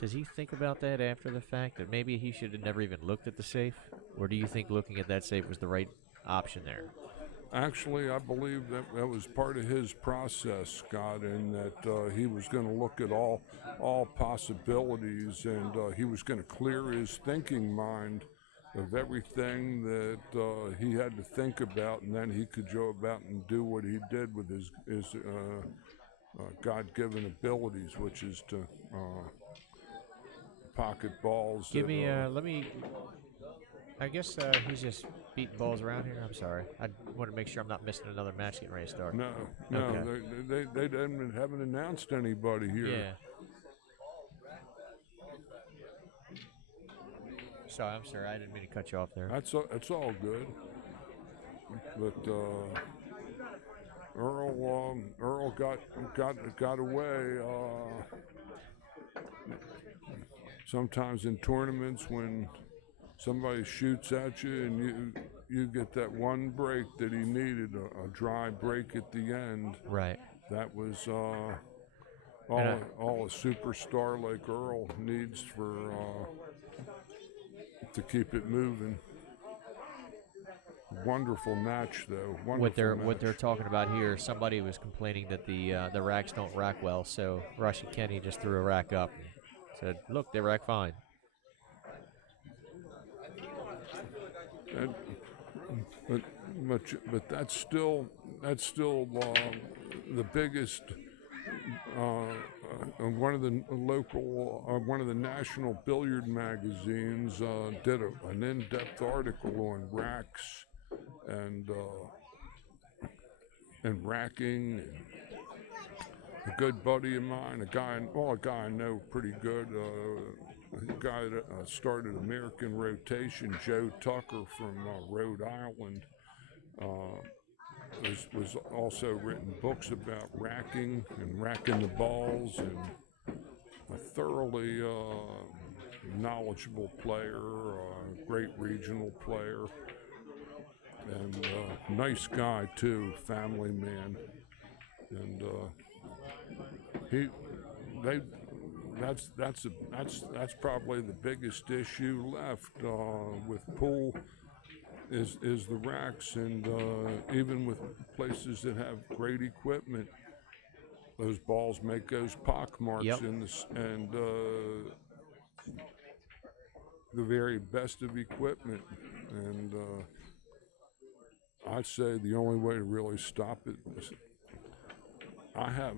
Does he think about that after the fact, that maybe he should have never even looked at the safe? Or do you think looking at that safe was the right option there? Actually, I believe that was part of his process, Scott, and that he was going to look at all possibilities, and he was going to clear his thinking mind of everything that he had to think about, and then he could go about and do what he did with his God-given abilities, which is to pocket balls. Give me, let me. I guess he's just beating balls around here. I'm sorry. I want to make sure I'm not missing another match getting ready to start. No, Okay. they haven't announced anybody here. Yeah. Sorry, I'm sorry. I didn't mean to cut you off there. That's all good. But Earl got away. Sometimes in tournaments when somebody shoots at you and you get that one break that he needed, a dry break at the end. Right. That was all a superstar like Earl needs for to keep it moving. Wonderful match, though. What they're talking about here, somebody was complaining that the racks don't rack well, so Rush and Kenny just threw a rack up and said, "Look, they rack fine." But that's still the biggest. One of the national billiard magazines did an in-depth article on racks and racking. A good buddy of mine, a guy I know pretty good, a guy that started American Rotation, Joe Tucker from Rhode Island, was also written books about racking and racking the balls, and a thoroughly knowledgeable player, great regional player, and nice guy too, family man, and that's probably the biggest issue left with pool is the racks, and even with places that have great equipment, those balls make those pockmarks. Yep. And the very best of equipment, and I'd say the only way to really stop it is I have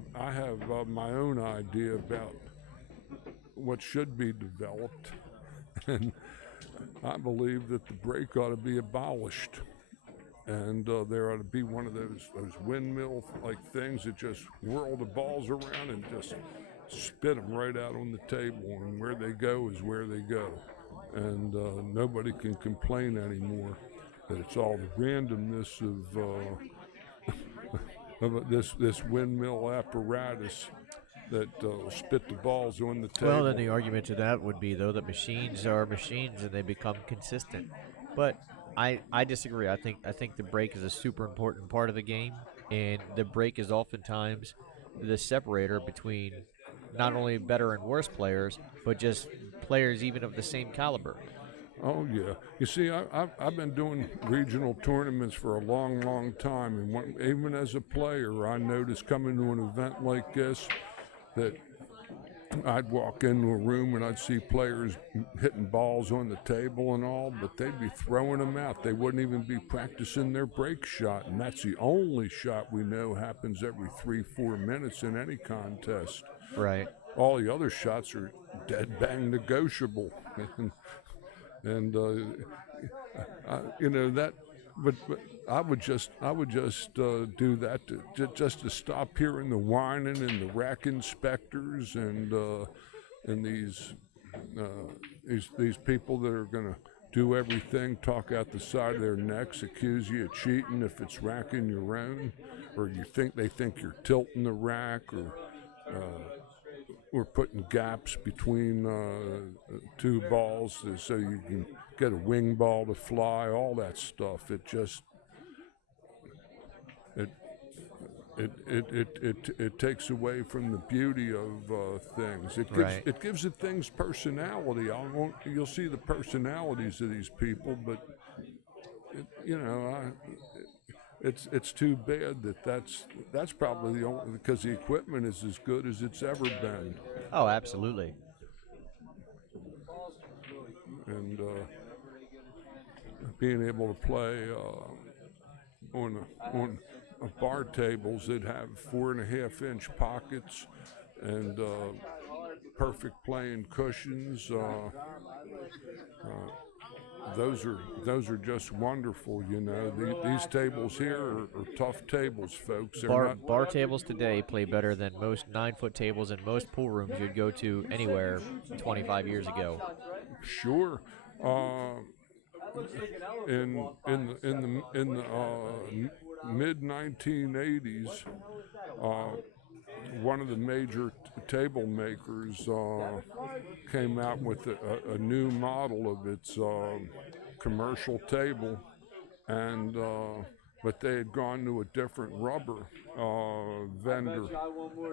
my own idea about what should be developed, and I believe that the break ought to be abolished, and there ought to be one of those windmill-like things that just whirl the balls around and just spit them right out on the table, and where they go is where they go, and nobody can complain anymore that it's all the randomness of this windmill apparatus that spit the balls on the table. Well, then the argument to that would be, though, that machines are machines and they become consistent. But I disagree. I think the break is a super important part of the game, and the break is oftentimes the separator between not only better and worse players, but just players even of the same caliber. Oh, yeah. You see, I've been doing regional tournaments for a long, long time, and even as a player, I noticed coming to an event like this that I'd walk into a room and I'd see players hitting balls on the table and all, but they'd be throwing them out. They wouldn't even be practicing their break shot, and that's the only shot we know happens every 3-4 minutes in any contest. Right. All the other shots are dead bang negotiable. And you know, but I would just do that just to stop hearing the whining and the rack inspectors and these people that are going to do everything, talk out the side of their necks, accuse you of cheating if it's racking your own, or they think you're tilting the rack, or putting gaps between two balls so you can get a wing ball to fly. All that stuff. It takes away from the beauty of things. It gives the things personality. You'll see the personalities of these people, but it's too bad that's probably the only, because the equipment is as good as it's ever been. Oh, absolutely. And being able to play on bar tables that have 4.5-inch pockets and perfect playing cushions. Those are just wonderful, These tables here are tough tables, folks. Bar tables today play better than most 9-foot tables in most pool rooms you'd go to anywhere 25 years ago. Sure. In the mid 1980s, one of the major table makers came out with a new model of its commercial table, and but they had gone to a different rubber vendor,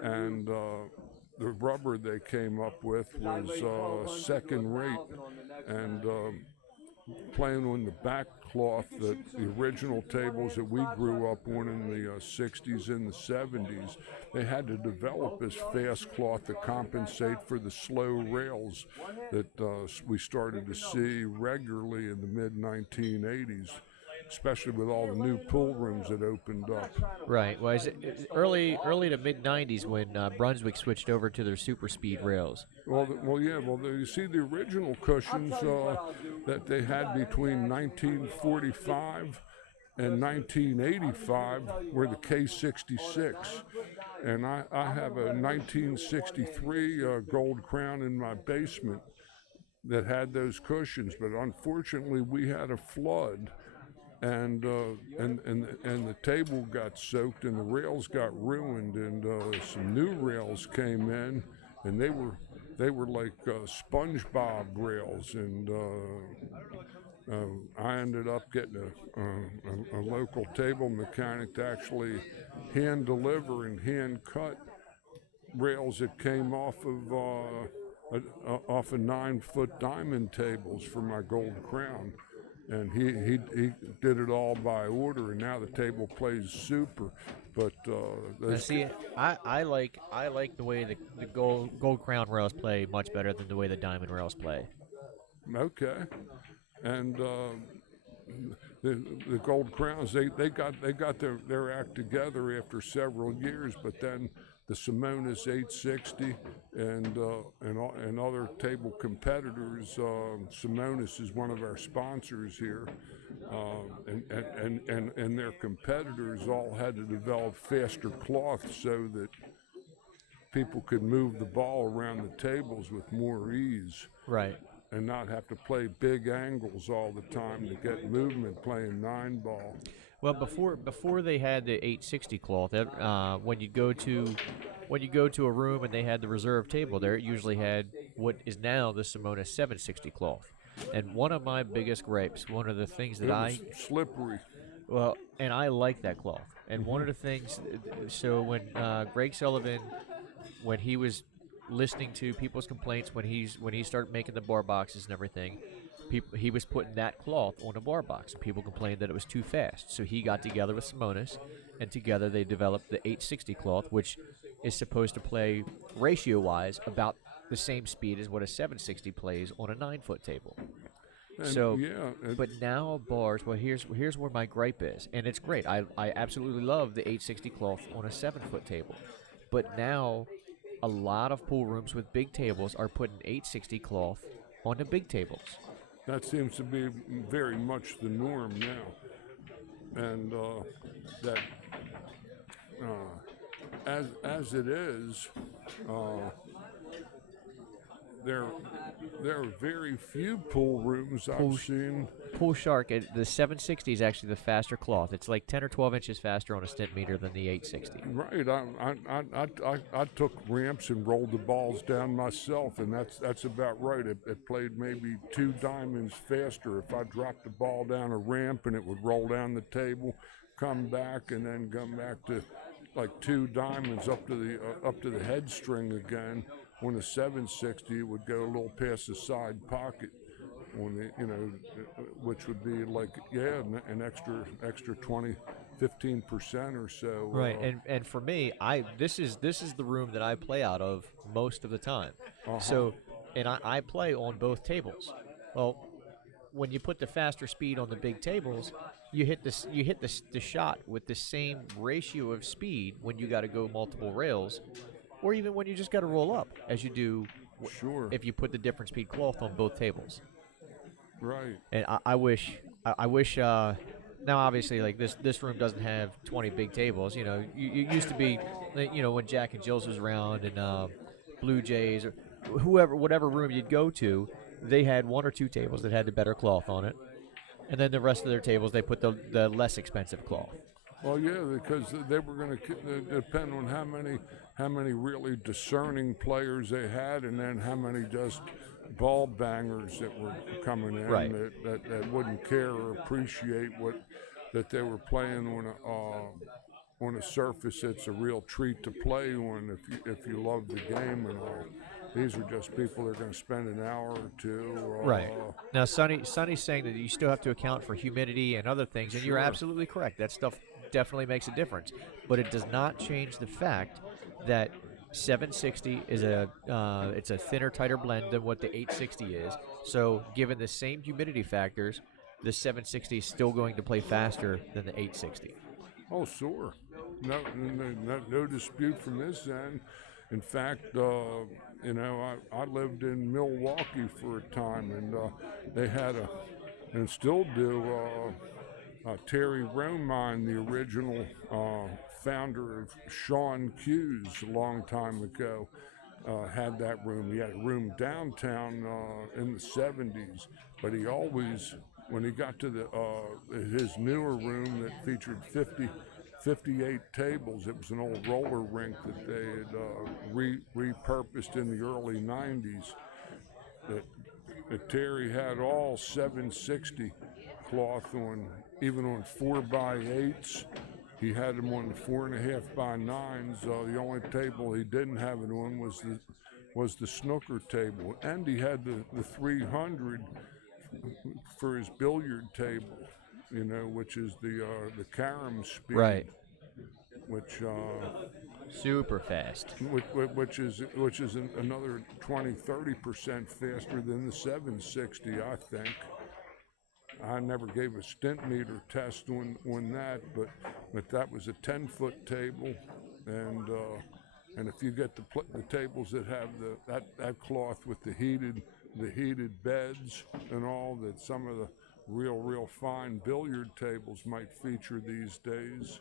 and the rubber they came up with was second rate, and playing on the back cloth that the original tables that we grew up on in the 60s and the 70s, they had to develop this fast cloth to compensate for the slow rails that we started to see regularly in the mid 1980s, especially with all the new pool rooms that opened up. Right. Well, it was early to mid 90s when Brunswick switched over to their super speed rails. You see the original cushions that they had between 1945 and 1985 were the K66, and I have a 1963 Gold Crown in my basement that had those cushions, but unfortunately we had a flood. And the table got soaked and the rails got ruined, and some new rails came in, and they were like SpongeBob rails, and I ended up getting a local table mechanic to actually hand deliver and hand cut rails that came off of 9-foot diamond tables for my Gold Crown. And he did it all by order, and now the table plays super. But I like the way the gold crown rails play much better than the way the diamond rails play. Okay, and the Gold Crowns they got their act together after several years, but then the Simonis 860 and other table competitors. Simonis is one of our sponsors here, and their competitors all had to develop faster cloth so that people could move the ball around the tables with more ease. Right. And not have to play big angles all the time to get movement playing 9-ball. Well, before they had the 860 cloth, when you go to a room and they had the reserve table there, it usually had what is now the Simona 760 cloth. And one of my biggest gripes, one of the things that slippery. Well, and I like that cloth. And one of the things, so when Greg Sullivan, when he was listening to people's complaints, when he started making the bar boxes and everything, he was putting that cloth on a bar box. People complained that it was too fast. So he got together with Simonis, and together they developed the 860 cloth, which is supposed to play ratio-wise about the same speed as what a 760 plays on a 9-foot table. But now bars, well, here's where my gripe is, and it's great. I absolutely love the 860 cloth on a 7-foot table, but now a lot of pool rooms with big tables are putting 860 cloth on the big tables. That seems to be very much the norm now. and that as it is, uh, there are very few pool rooms I've seen. Pool Shark, the 760 is actually the faster cloth. It's like 10 or 12 inches faster on a stent meter than the 860. Right, I took ramps and rolled the balls down myself, and that's about right. It played maybe 2 diamonds faster. If I dropped the ball down a ramp and it would roll down the table, come back, and then come back to like 2 diamonds up to the head string again. On the 760, it would go a little past the side pocket. On the, which would be like an extra 15% or so. Right, and for me, this is the room that I play out of most of the time. So, and I play on both tables. Well, when you put the faster speed on the big tables, you hit the shot with the same ratio of speed when you got to go multiple rails, or even when you just got to roll up, as you do if you put the different speed cloth on both tables. Right. And I wish now obviously like this room doesn't have 20 big tables. You used to be, when Jack and Jill's was around and Blue Jays or whatever room you'd go to, they had 1 or 2 tables that had the better cloth on it, and then the rest of their tables they put the less expensive cloth. Well, yeah, because they were going to depend on how many really discerning players they had, and then how many just ball bangers that were coming in that wouldn't care or appreciate that they were playing on a surface that's a real treat to play on if you love the game and all. These are just people that are going to spend an hour or 2. Right. Now, Sonny's saying that you still have to account for humidity and other things, and you're absolutely correct. That stuff definitely makes a difference, but it does not change the fact that 760 is it's a thinner, tighter blend than what the 860 is. So, given the same humidity factors, the 760 is still going to play faster than the 860. Oh, sure. No dispute from this end. In fact, I lived in Milwaukee for a time, and they had and still do, Terry Romine, the original founder of Sean Q's a long time ago, had that room. He had a room downtown in the 70s, but he always, when he got to his newer room that featured 58 tables, it was an old roller rink that they had repurposed in the early 90s. That Terry had all 760 cloth on, even on 4x8s. He had them on the 4.5x9s. The only table he didn't have it on was the snooker table, and he had the 300 for his billiard table, which is the carom speed, right? Which super fast. Which is another 20-30% faster than the 760, I think. I never gave a stent meter test on that, but that was a 10-foot table, and if you get the tables that have that cloth with the heated beds and all, that some of the real fine billiard tables might feature these days.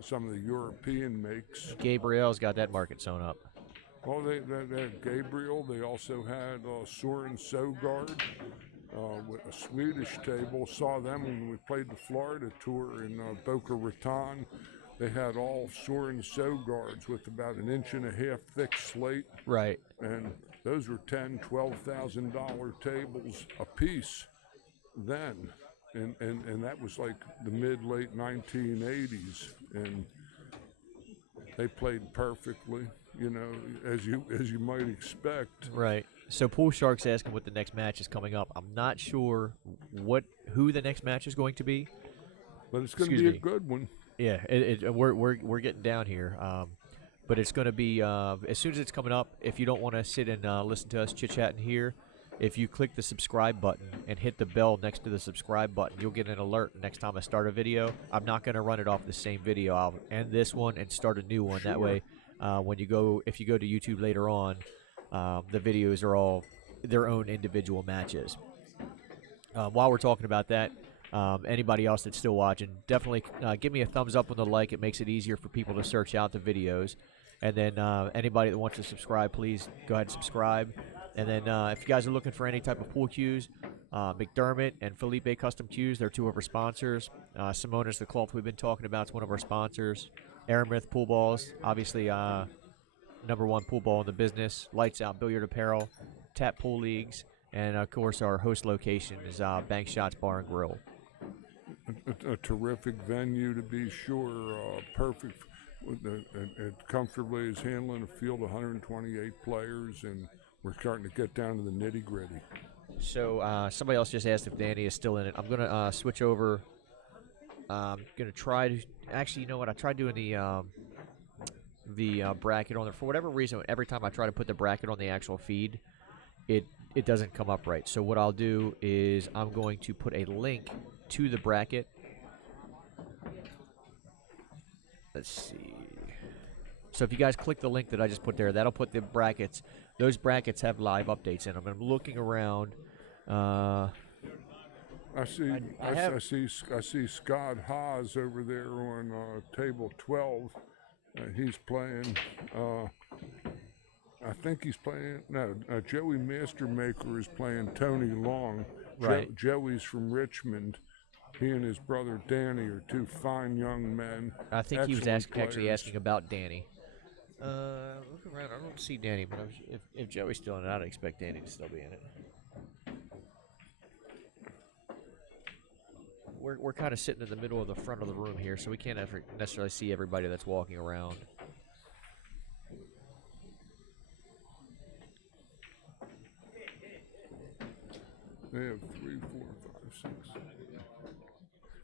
Some of the European makes. Gabriel's got that market sewn up. Well, they had Gabriel. They also had Soren Sogard, a Swedish table. Saw them when we played the Florida tour in Boca Raton. They had all Soren Sogards with about 1.5 inches thick slate. Right. And those were $10,000-$12,000 tables a piece then. And that was like the mid-late 1980s, and they played perfectly, as you might expect. Right. So Pool Shark's asking what the next match is coming up. I'm not sure who the next match is going to be, but it's going to be a good one. Yeah, we're getting down here, but it's going to be as soon as it's coming up. If you don't want to sit and listen to us chit-chatting here, if you click the subscribe button and hit the bell next to the subscribe button, you'll get an alert next time I start a video. I'm not going to run it off the same video. I'll end this one and start a new one. Sure. That way, if you go to YouTube later on, the videos are all their own individual matches. While we're talking about that, Anybody else that's still watching, definitely give me a thumbs up on the like. It makes it easier for people to search out the videos. And then anybody that wants to subscribe, please go ahead and subscribe. And then if you guys are looking for any type of pool cues, McDermott and Felipe Custom Cues, they're two of our sponsors. Simonis, the cloth we've been talking about, is one of our sponsors. Aramith Pool Balls, obviously #1 pool ball in the business. Lights Out Billiard Apparel, Tap Pool Leagues, and of course our host location is Bank Shots Bar and Grill. A terrific venue to be sure. Perfect. It comfortably is handling a field of 128 players, and we're starting to get down to the nitty gritty. So somebody else just asked if Danny is still in it. I'm gonna switch over. I'm gonna try to. Actually, you know what? I tried doing the bracket on there. For whatever reason, every time I try to put the bracket on the actual feed, it doesn't come up right. So what I'll do is I'm going to put a link to the bracket. Let's see. So if you guys click the link that I just put there, that'll put the brackets. Those brackets have live updates in them. I'm looking around. I see Scott Haas over there on table 12. He's playing. I think he's playing. No, Joey Mastermaker is playing Tony Long. Right. Joey's from Richmond. He and his brother Danny are two fine young men. I think he was actually players. asking about Danny. Looking around, I don't see Danny, but if Joey's still in it, I'd expect Danny to still be in it. We're kind of sitting in the middle of the front of the room here, so we can't necessarily see everybody that's walking around. They have 3, 4, 5, 6.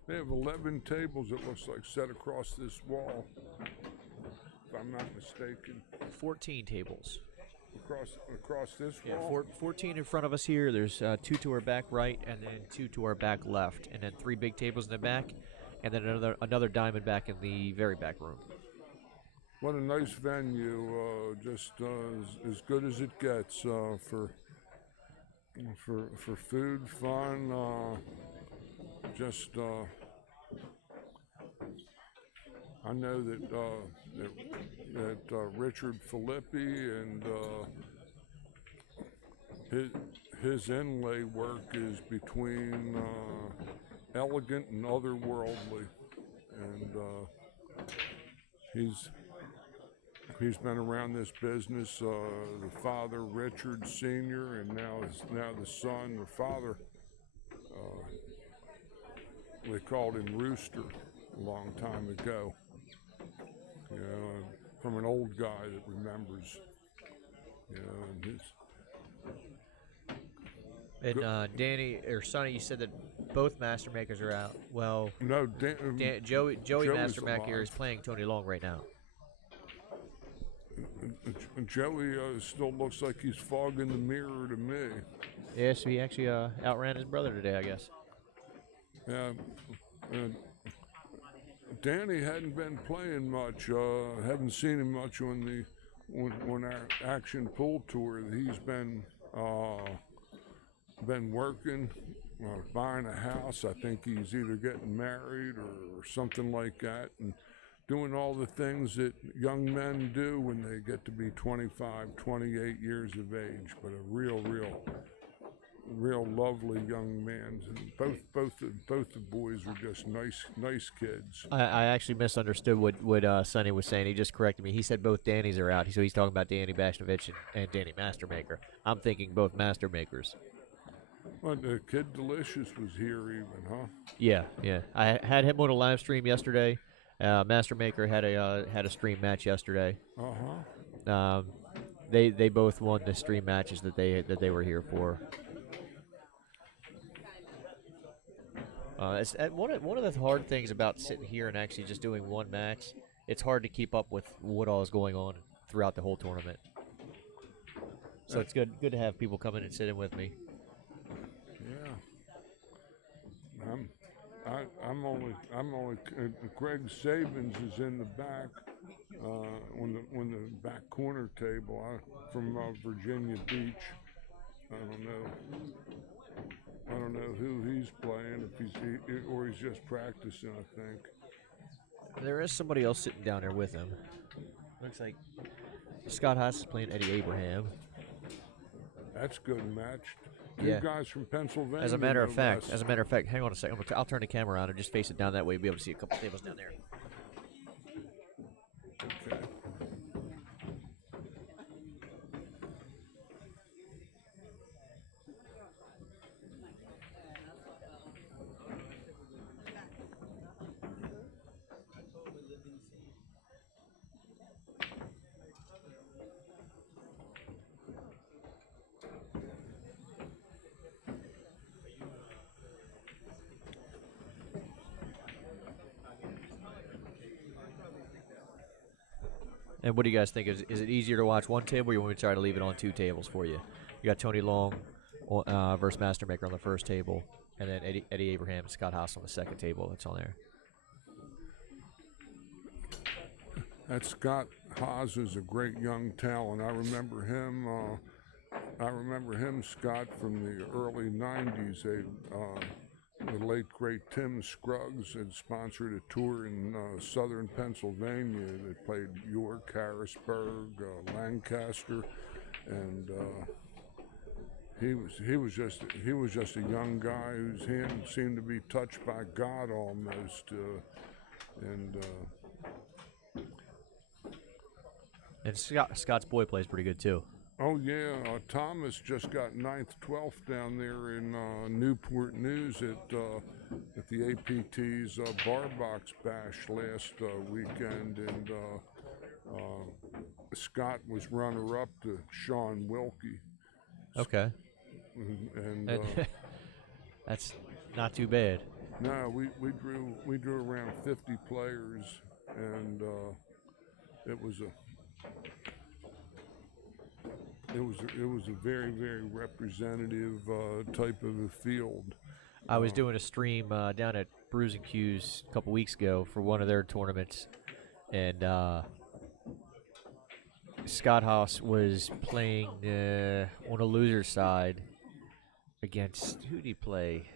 They have 11 tables, it looks like, set across this wall, if I'm not mistaken. 14 tables. Across this wall? Yeah, 14 in front of us here. There's 2 to our back right, and then 2 to our back left, and then 3 big tables in the back, and then another diamond back in the very back room. What a nice venue, just as good as it gets for food, fun, I know that Richard Filippi and his inlay work is between elegant and otherworldly, and he's been around this business. The father, Richard Sr., and now the son. The father, they called him Rooster a long time ago. You know, from an old guy that remembers. You know, and Danny or Sonny, you said that both Mastermakers are out. Well, no, Joey Joey's Mastermaker alive. is playing Tony Long right now. Joey still looks like he's fogging the mirror to me. Yeah, so he actually outran his brother today, I guess. Yeah, Danny hadn't been playing much. Haven't seen him much on our action pool tour. He's been working, buying a house. I think he's either getting married or something like that, and doing all the things that young men do when they get to be 25, 28 years of age. But a real lovely young man. And both the boys are just nice kids. I actually misunderstood what Sonny was saying. He just corrected me. He said both Dannys are out, so he's talking about Danny Bashnovich and Danny Mastermaker. I'm thinking both Mastermakers. Well, the Kid Delicious was here even, huh? Yeah. I had him on a live stream yesterday. Mastermaker had a stream match yesterday. They both won the stream matches that they were here for. It's one of the hard things about sitting here and actually just doing one match. It's hard to keep up with what all is going on throughout the whole tournament. So it's good to have people come in and sit in with me. Yeah. I'm only Greg Sabins is in the back on the back corner table from Virginia Beach. I don't know. I don't know who he's playing, if or he's just practicing, I think. There is somebody else sitting down there with him. Looks like Scott Haas is playing Eddie Abraham. That's good match. Two Yeah. guys from Pennsylvania. As a matter of no fact, less. hang on a second. I'll turn the camera around and just face it down that way. You'll be able to see a couple tables down there. Okay. And what do you guys think? Is it easier to watch one table, or you want me to try to leave it on two tables for you? You got Tony Long versus Mastermaker on the first table, and then Eddie Abraham and Scott Haas on the second table. That's on there. That Scott Haas is a great young talent. I remember him. Scott, from the early '90s. The late great Tim Scruggs had sponsored a tour in southern Pennsylvania. They played York, Harrisburg, Lancaster, and he was just a young guy whose hand seemed to be touched by God almost, And Scott's boy plays pretty good too. Oh yeah, Thomas just got 9th, 12th down there in Newport News at the APT's Bar Box Bash last weekend, and Scott was runner-up to Sean Wilkie. Okay. And that's not too bad. no, we drew around 50 players, and it was a very, very representative type of a field. I was doing a stream down at Brews and Q's a couple weeks ago for one of their tournaments, and Scott Haas was playing on a loser side against, who did he play?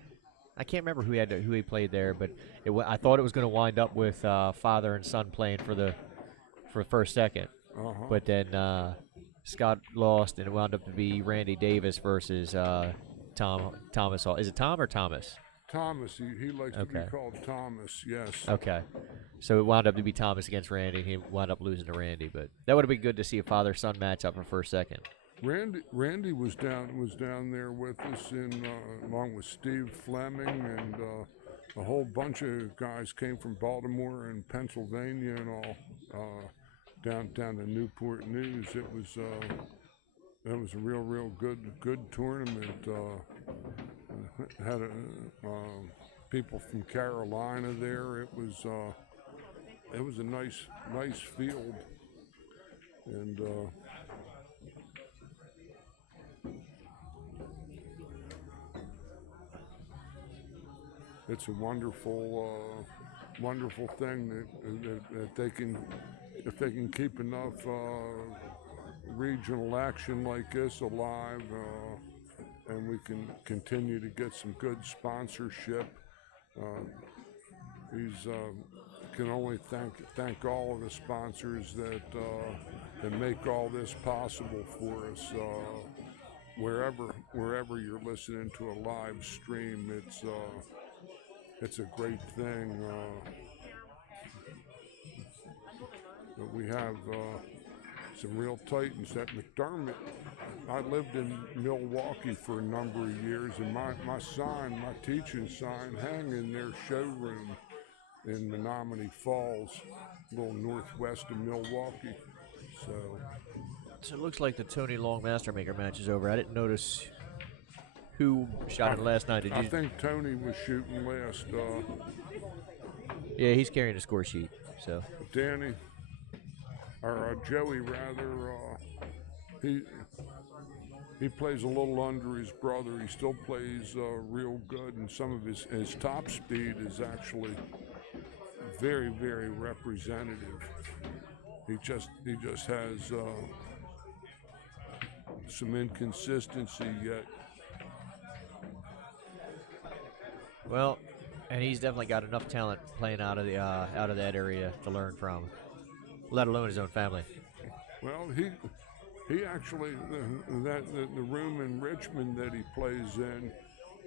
I can't remember who he played there, but I thought it was going to wind up with father and son playing for first second, but then Scott lost, and it wound up to be Randy Davis versus Thomas Hall. Is it Tom or Thomas? Thomas, he likes to be called Thomas, yes. Okay. So it wound up to be Thomas against Randy. He wound up losing to Randy, but that would have been good to see a father-son matchup for first second. Randy was down there with us along with Steve Fleming, and a whole bunch of guys came from Baltimore and Pennsylvania and all down to Newport News. It was a real good tournament. Had people from Carolina there. It was a nice field, and it's a wonderful thing that they can, if they can keep enough regional action like this alive, and we can continue to get some good sponsorship. Can only thank all of the sponsors that make all this possible for us. Wherever you're listening to a live stream, it's a great thing. But we have some real titans at McDermott. I lived in Milwaukee for a number of years, and my teaching sign, hang in their showroom in Menominee Falls, a little northwest of Milwaukee. So it looks like the Tony Long Mastermaker match is over. I didn't notice who shot it last night. Did you? I think Tony was shooting last. Yeah, he's carrying the score sheet. So Danny, or Joey rather, he plays a little under his brother. He still plays real good, and some of his top speed is actually very, very representative. He just has some inconsistency yet. Well, and he's definitely got enough talent playing out of that area to learn from, let alone his own family. Well, he actually the room in Richmond that he plays in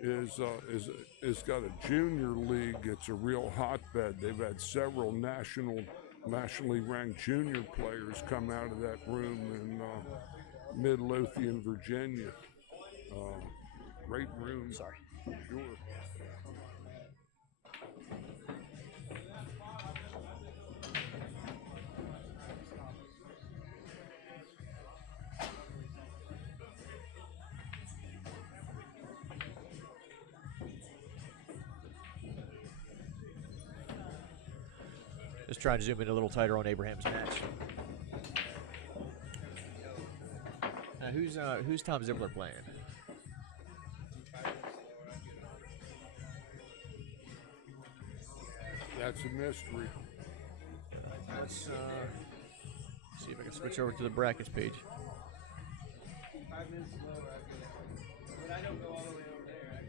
is got a junior league. It's a real hotbed. They've had several nationally ranked junior players come out of that room in Midlothian, Virginia. Great room. Sorry. Sure. Just trying to zoom in a little tighter on Abraham's match. Who's Tom Zippler playing? That's a mystery. Let's see if I can switch over to the brackets page. 5 minutes lower, but I don't go all the way over there.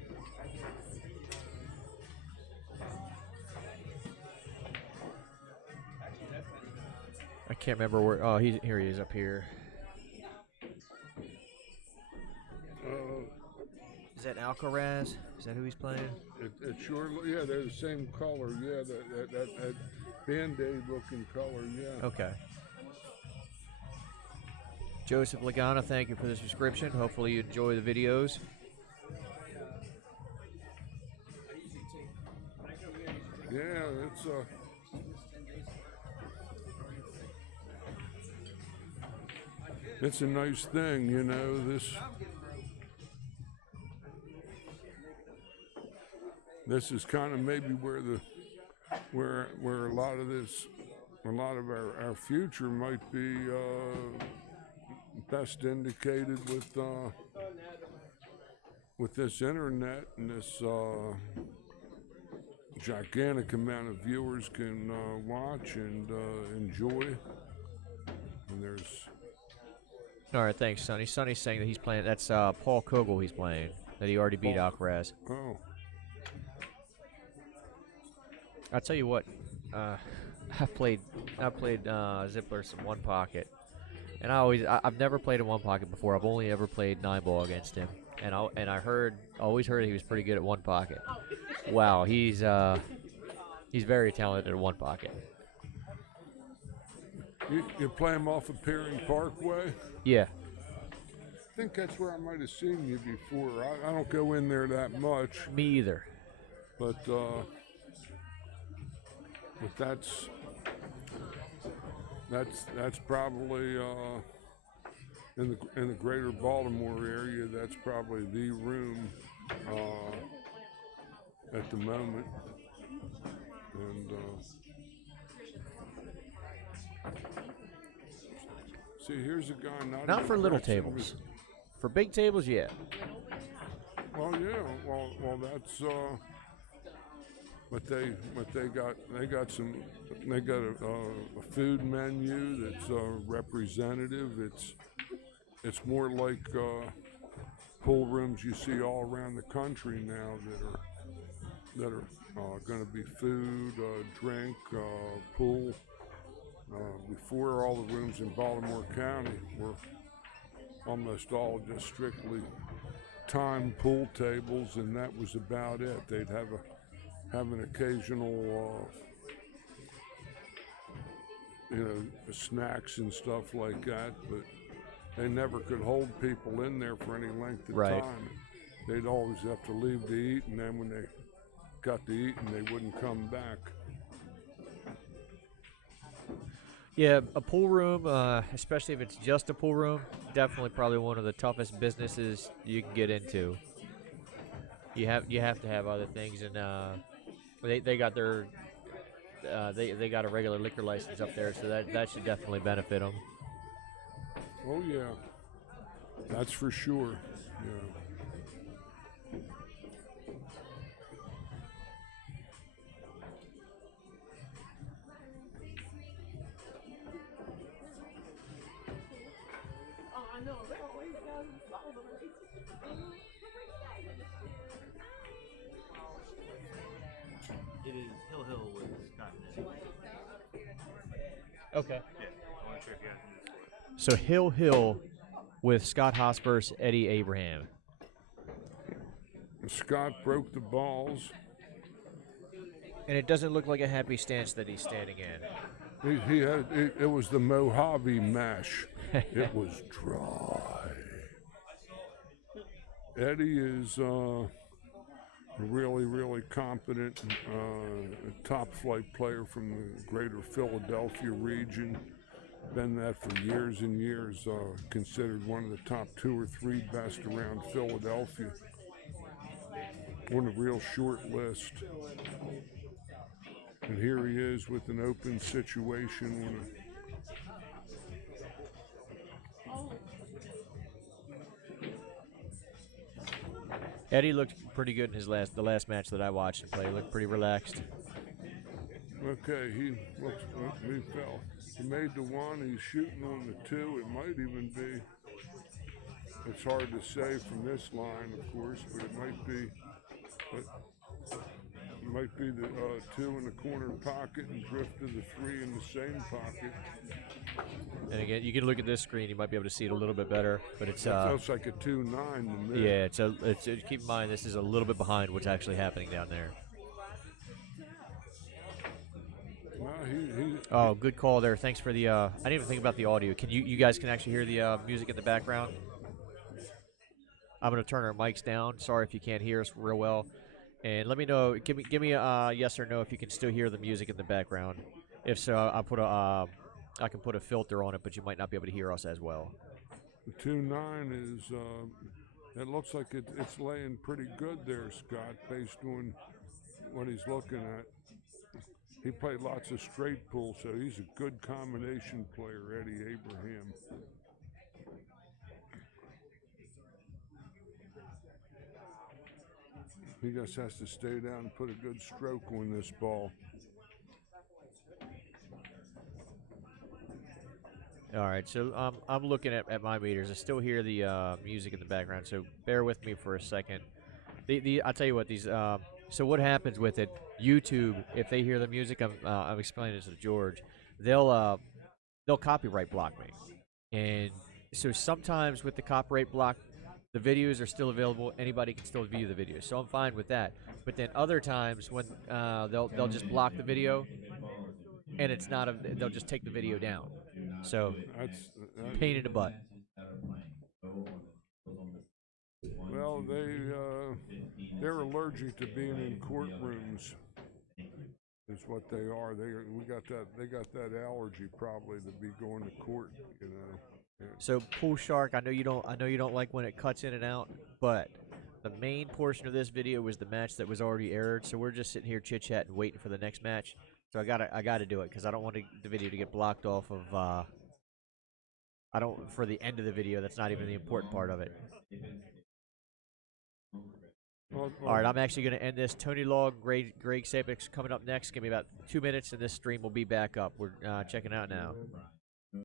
Actually, that's not even. I can't remember where. Oh, here he is up here. Is that Alcaraz? Is that who he's playing? It sure, yeah, they're the same color. Yeah, that Band-Aid looking color. Yeah. Okay. Joseph Lagana, thank you for the subscription. Hopefully you enjoy the videos. Yeah, it's a nice thing, you know. This is kind of maybe where a lot of our future might be best indicated with this internet and this gigantic amount of viewers can watch and enjoy. And there's. All right, thanks, Sonny. Sonny's saying that he's playing. That's Paul Kogel he's playing. That he already beat Alcaraz. Oh. I'll tell you what. I played Zippler some one pocket, and I've never played in one pocket before. I've only ever played 9-ball against him, and I always heard he was pretty good at one pocket. Wow, he's very talented at one pocket. You play him off of Perrin Parkway? Yeah. I think that's where I might have seen you before. I don't go in there that much. Me either. But that's probably in the greater Baltimore area. That's probably the room at the moment. And see, here's a guy not for little tables. For big tables, yeah. Well, yeah. Well, that's. But they got a food menu that's representative. It's more like pool rooms you see all around the country now that are going to be food, drink, pool. Before, all the rooms in Baltimore County were almost all just strictly timed pool tables, and that was about it. They'd have an occasional, snacks and stuff like that, but they never could hold people in there for any length of time. They'd always have to leave to eat, and then when they got to eating, they wouldn't come back. Yeah, a pool room, especially if it's just a pool room, definitely probably one of the toughest businesses you can get into. You have to have other things, and they got their they got a regular liquor license up there, so that should definitely benefit them. Oh yeah, that's for sure. Yeah. Hill with Scott Hill. Okay. Yeah, I want to check you out in this one. So Hill with Scott Haas versus Eddie Abraham. Scott broke the balls. And it doesn't look like a happy stance that he's standing in. He had it was the Mojave mesh. It was dry. Eddie is a really competent top flight player from the greater Philadelphia region. Been that for years and years. Considered one of the top 2 or 3 best around Philadelphia. On a real short list. And here he is with an open situation. Eddie looked pretty good in the last match that I watched him play. He looked pretty relaxed. Okay, he looks. He fell. He made the 1. He's shooting on the 2. It might even be. It's hard to say from this line, of course, but it might be. It might be the 2 in the corner pocket and drift to the 3 in the same pocket. And again, you can look at this screen. You might be able to see it a little bit better, but it's It looks like a 2-9 to me. yeah. Keep in mind this is a little bit behind what's actually happening down there. Well, Oh, good call there. Thanks for the. I didn't even think about the audio. Can you guys can actually hear the music in the background? I'm gonna turn our mics down. Sorry if you can't hear us real well. And let me know. Give me a yes or no if you can still hear the music in the background. If so, I can put a filter on it, but you might not be able to hear us as well. the 2-9 is. It looks like it's laying pretty good there, Scott, based on what he's looking at. He played lots of straight pool, so he's a good combination player, Eddie Abraham. He just has to stay down and put a good stroke on this ball. All right, so I'm looking at my meters. I still hear the music in the background, so bear with me for a second. I'll tell you what these. So what happens with it? YouTube, if they hear the music, I'm explaining this to George. They'll copyright block me, and so sometimes with the copyright block, the videos are still available. Anybody can still view the videos, so I'm fine with that. But then other times when they'll just block the video, and it's not they'll just take the video down. So pain in the butt. Well, they're allergic to being in courtrooms. Is what they are. They got that allergy probably to be going to court. You know. Yeah. So Pool Shark, I know you don't like when it cuts in and out, but the main portion of this video was the match that was already aired. So we're just sitting here chit chatting, waiting for the next match. So I gotta do it because I don't want the video to get blocked off of. I don't for the end of the video. That's not even the important part of it. All right, I'm actually going to end this. Tony Law, Greg Sapek's coming up next. Give me about 2 minutes, and this stream will be back up. We're checking out now.